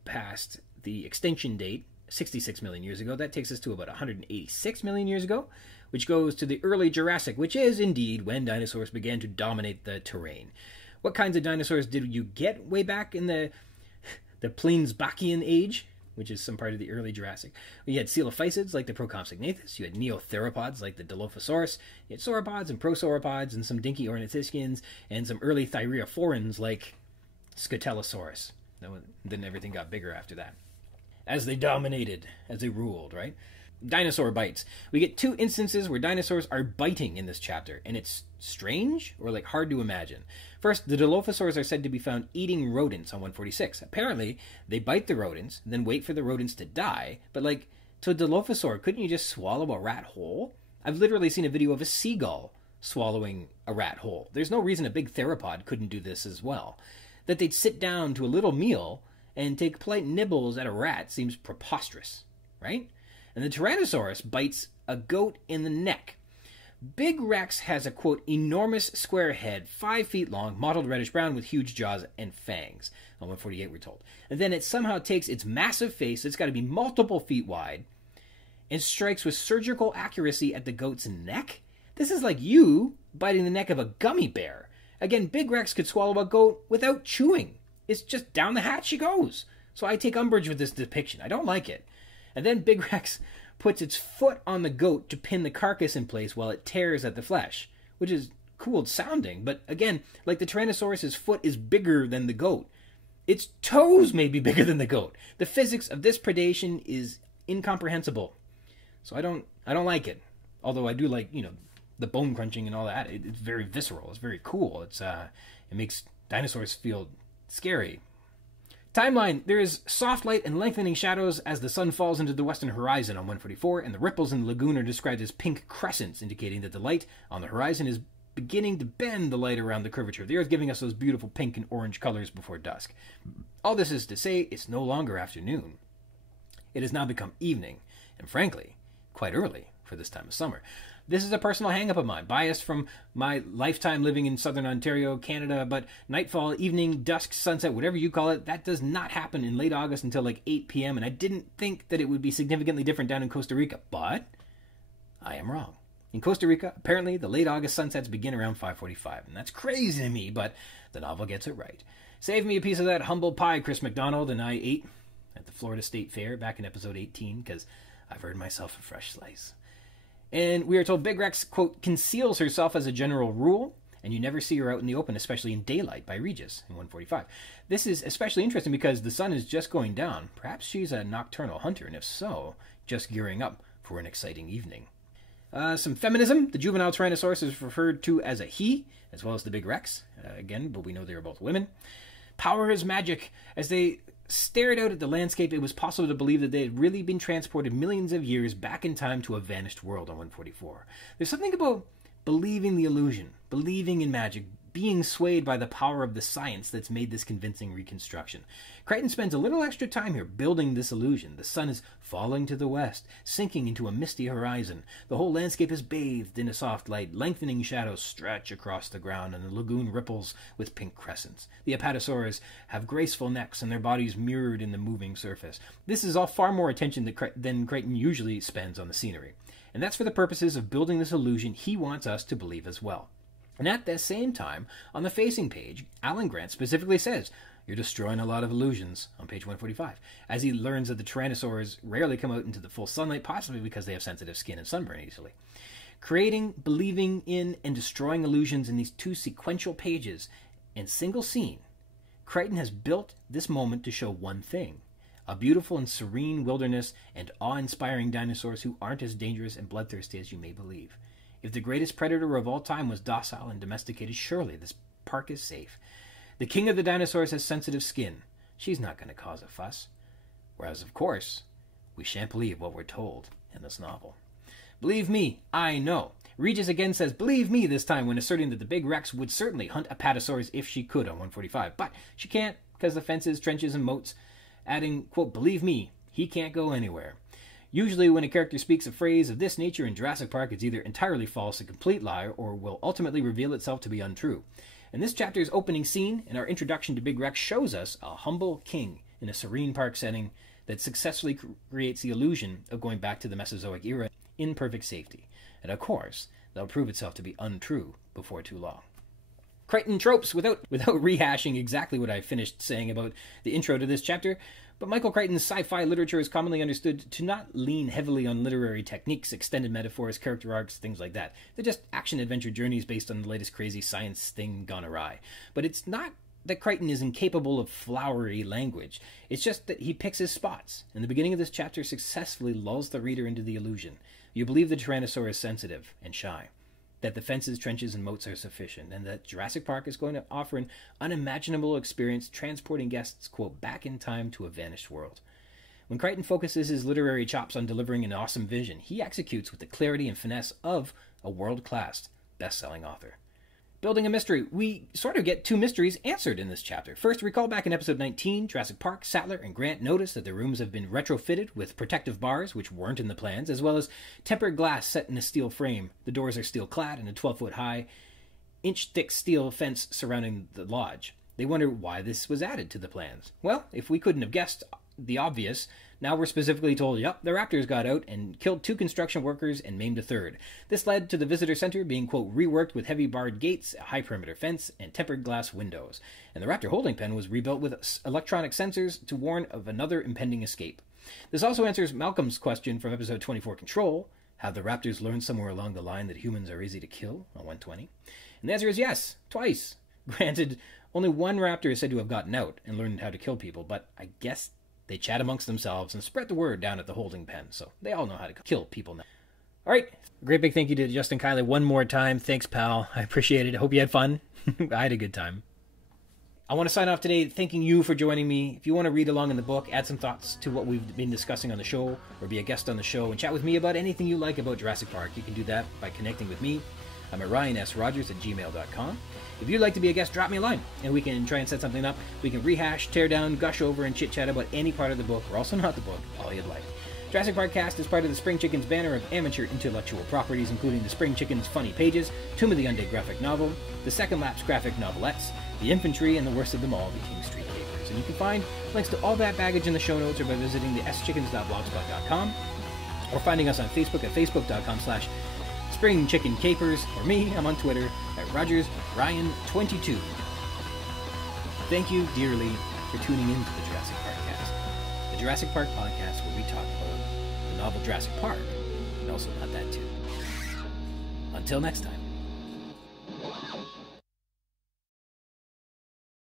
past the extinction date, 66 million years ago, that takes us to about 186 million years ago, which goes to the early Jurassic, which is indeed when dinosaurs began to dominate the terrain. What kinds of dinosaurs did you get way back in the Pliensbachian age, which is some part of the early Jurassic? You had coelophysids like the Procompsognathus, you had neotheropods like the Dilophosaurus, you had sauropods and prosauropods and some dinky ornithischians, and some early thyreophorans like Scutellosaurus. Then everything got bigger after that. As they dominated, as they ruled, right? Dinosaur bites. We get 2 instances where dinosaurs are biting in this chapter, and it's strange or like hard to imagine. First, the Dilophosaurs are said to be found eating rodents on 146. Apparently, they bite the rodents, then wait for the rodents to die, but like, to a Dilophosaur, couldn't you just swallow a rat whole? I've literally seen a video of a seagull swallowing a rat whole. There's no reason a big theropod couldn't do this as well. That they'd sit down to a little meal and take polite nibbles at a rat seems preposterous, right? And the Tyrannosaurus bites a goat in the neck. Big Rex has a, quote, enormous square head, 5 feet long, mottled reddish-brown with huge jaws and fangs. On 148, we're told. And then it somehow takes its massive face, that's got to be multiple feet wide, and strikes with surgical accuracy at the goat's neck? This is like you biting the neck of a gummy bear. Again, Big Rex could swallow a goat without chewing. It's just down the hatch she goes. So I take umbrage with this depiction. I don't like it. And then Big Rex puts its foot on the goat to pin the carcass in place while it tears at the flesh, which is cool sounding, but again, like the Tyrannosaurus's foot is bigger than the goat. Its toes may be bigger than the goat. The physics of this predation is incomprehensible. So I don't like it. Although I do like, the bone crunching and all that. It's very visceral. It's very cool. It makes dinosaurs feel scary. Timeline. There is soft light and lengthening shadows as the sun falls into the western horizon on 144, and the ripples in the lagoon are described as pink crescents, indicating that the light on the horizon is beginning to bend the light around the curvature of the Earth, giving us those beautiful pink and orange colors before dusk. All this is to say, it's no longer afternoon. It has now become evening, and frankly, quite early for this time of summer. This is a personal hang-up of mine, biased from my lifetime living in southern Ontario, Canada, but nightfall, evening, dusk, sunset, whatever you call it, that does not happen in late August until like 8 p.m., and I didn't think that it would be significantly different down in Costa Rica, but I am wrong. In Costa Rica, apparently, the late August sunsets begin around 5:45, and that's crazy to me, but the novel gets it right. Save me a piece of that humble pie Chris McDonald and I ate at the Florida State Fair back in episode 18, because I've earned myself a fresh slice. And we are told Big Rex, quote, conceals herself as a general rule, and you never see her out in the open, especially in daylight, by Regis in 145. This is especially interesting because the sun is just going down. Perhaps she's a nocturnal hunter, and if so, just gearing up for an exciting evening. Some feminism. The juvenile Tyrannosaurus is referred to as a he, as well as the Big Rex. Again, but we know they are both women. Power is magic. As they stared out at the landscape, it was possible to believe that they had really been transported millions of years back in time to a vanished world on 144. There's something about believing the illusion, believing in magic, being swayed by the power of the science that's made this convincing reconstruction. Crichton spends a little extra time here building this illusion. The sun is falling to the west, sinking into a misty horizon. The whole landscape is bathed in a soft light. Lengthening shadows stretch across the ground, and the lagoon ripples with pink crescents. The Apatosaurs have graceful necks, and their bodies mirrored in the moving surface. This is all far more attention than Crichton usually spends on the scenery. And that's for the purposes of building this illusion he wants us to believe as well. And at the same time, on the facing page, Alan Grant specifically says, "You're destroying a lot of illusions," on page 145, as he learns that the Tyrannosaurs rarely come out into the full sunlight, possibly because they have sensitive skin and sunburn easily. Creating, believing in, and destroying illusions in these 2 sequential pages and single scene, Crichton has built this moment to show one thing: a beautiful and serene wilderness and awe-inspiring dinosaurs who aren't as dangerous and bloodthirsty as you may believe. If the greatest predator of all time was docile and domesticated, surely this park is safe. The king of the dinosaurs has sensitive skin. She's not going to cause a fuss. Whereas, of course, we shan't believe what we're told in this novel. Believe me, I know. Regis again says, believe me this time, when asserting that the Big Rex would certainly hunt Apatosaurs if she could on 145. But she can't, because of fences, trenches, and moats. Adding, quote, believe me, he can't go anywhere. Usually when a character speaks a phrase of this nature in Jurassic Park, it's either entirely false, a complete lie, or will ultimately reveal itself to be untrue. And this chapter's opening scene and our introduction to Big Rex shows us a humble king in a serene park setting that successfully creates the illusion of going back to the Mesozoic era in perfect safety. And of course, that'll prove itself to be untrue before too long. Crichton Tropes, without rehashing exactly what I finished saying about the intro to this chapter, but Michael Crichton's sci-fi literature is commonly understood to not lean heavily on literary techniques, extended metaphors, character arcs, things like that. They're just action-adventure journeys based on the latest crazy science thing gone awry. But it's not that Crichton is incapable of flowery language. It's just that he picks his spots, and the beginning of this chapter successfully lulls the reader into the illusion. You believe the Tyrannosaur is sensitive and shy, that the fences, trenches, and moats are sufficient, and that Jurassic Park is going to offer an unimaginable experience transporting guests, quote, back in time to a vanished world. When Crichton focuses his literary chops on delivering an awesome vision, he executes with the clarity and finesse of a world-class best-selling author. Building a mystery, we sort of get two mysteries answered in this chapter. First, recall back in episode 19, Jurassic Park, Sattler and Grant notice that the rooms have been retrofitted with protective bars, which weren't in the plans, as well as tempered glass set in a steel frame. The doors are steel-clad and a 12-foot-high, inch-thick steel fence surrounding the lodge. They wonder why this was added to the plans. Well, if we couldn't have guessed the obvious, now we're specifically told, yep, the raptors got out and killed 2 construction workers and maimed a 3rd. This led to the visitor center being, quote, reworked with heavy barred gates, a high perimeter fence, and tempered glass windows. And the raptor holding pen was rebuilt with electronic sensors to warn of another impending escape. This also answers Malcolm's question from episode 24, Control. Have the raptors learned somewhere along the line that humans are easy to kill on 120? And the answer is yes, twice. Granted, only one raptor is said to have gotten out and learned how to kill people, but I guess they chat amongst themselves and spread the word down at the holding pen, so they all know how to kill people now. All right, great big thank you to Justin Kiley one more time. Thanks, pal. I appreciate it. I hope you had fun. I had a good time. I want to sign off today thanking you for joining me. If you want to read along in the book, add some thoughts to what we've been discussing on the show, or be a guest on the show and chat with me about anything you like about Jurassic Park, you can do that by connecting with me. I'm at ryansrogers@gmail.com. If you'd like to be a guest, drop me a line, and we can try and set something up. We can rehash, tear down, gush over, and chit-chat about any part of the book, or also not the book, all you'd like. Jurassic Park-Cast is part of the Spring Chicken's banner of amateur intellectual properties, including the Spring Chicken's Funny Pages, Tomb of the Undead graphic novel, the Second Lapse graphic novelettes, the Infantry, and the worst of them all, the King Street Capers. And you can find links to all that baggage in the show notes or by visiting the schickens.blogspot.com, or finding us on Facebook at facebook.com/Spring Chicken Capers, or me, I'm on Twitter at RogersRyan22. Thank you dearly for tuning in to the Jurassic Park-Cast, the Jurassic Park podcast where we talk about the novel Jurassic Park, and also not that too. Until next time.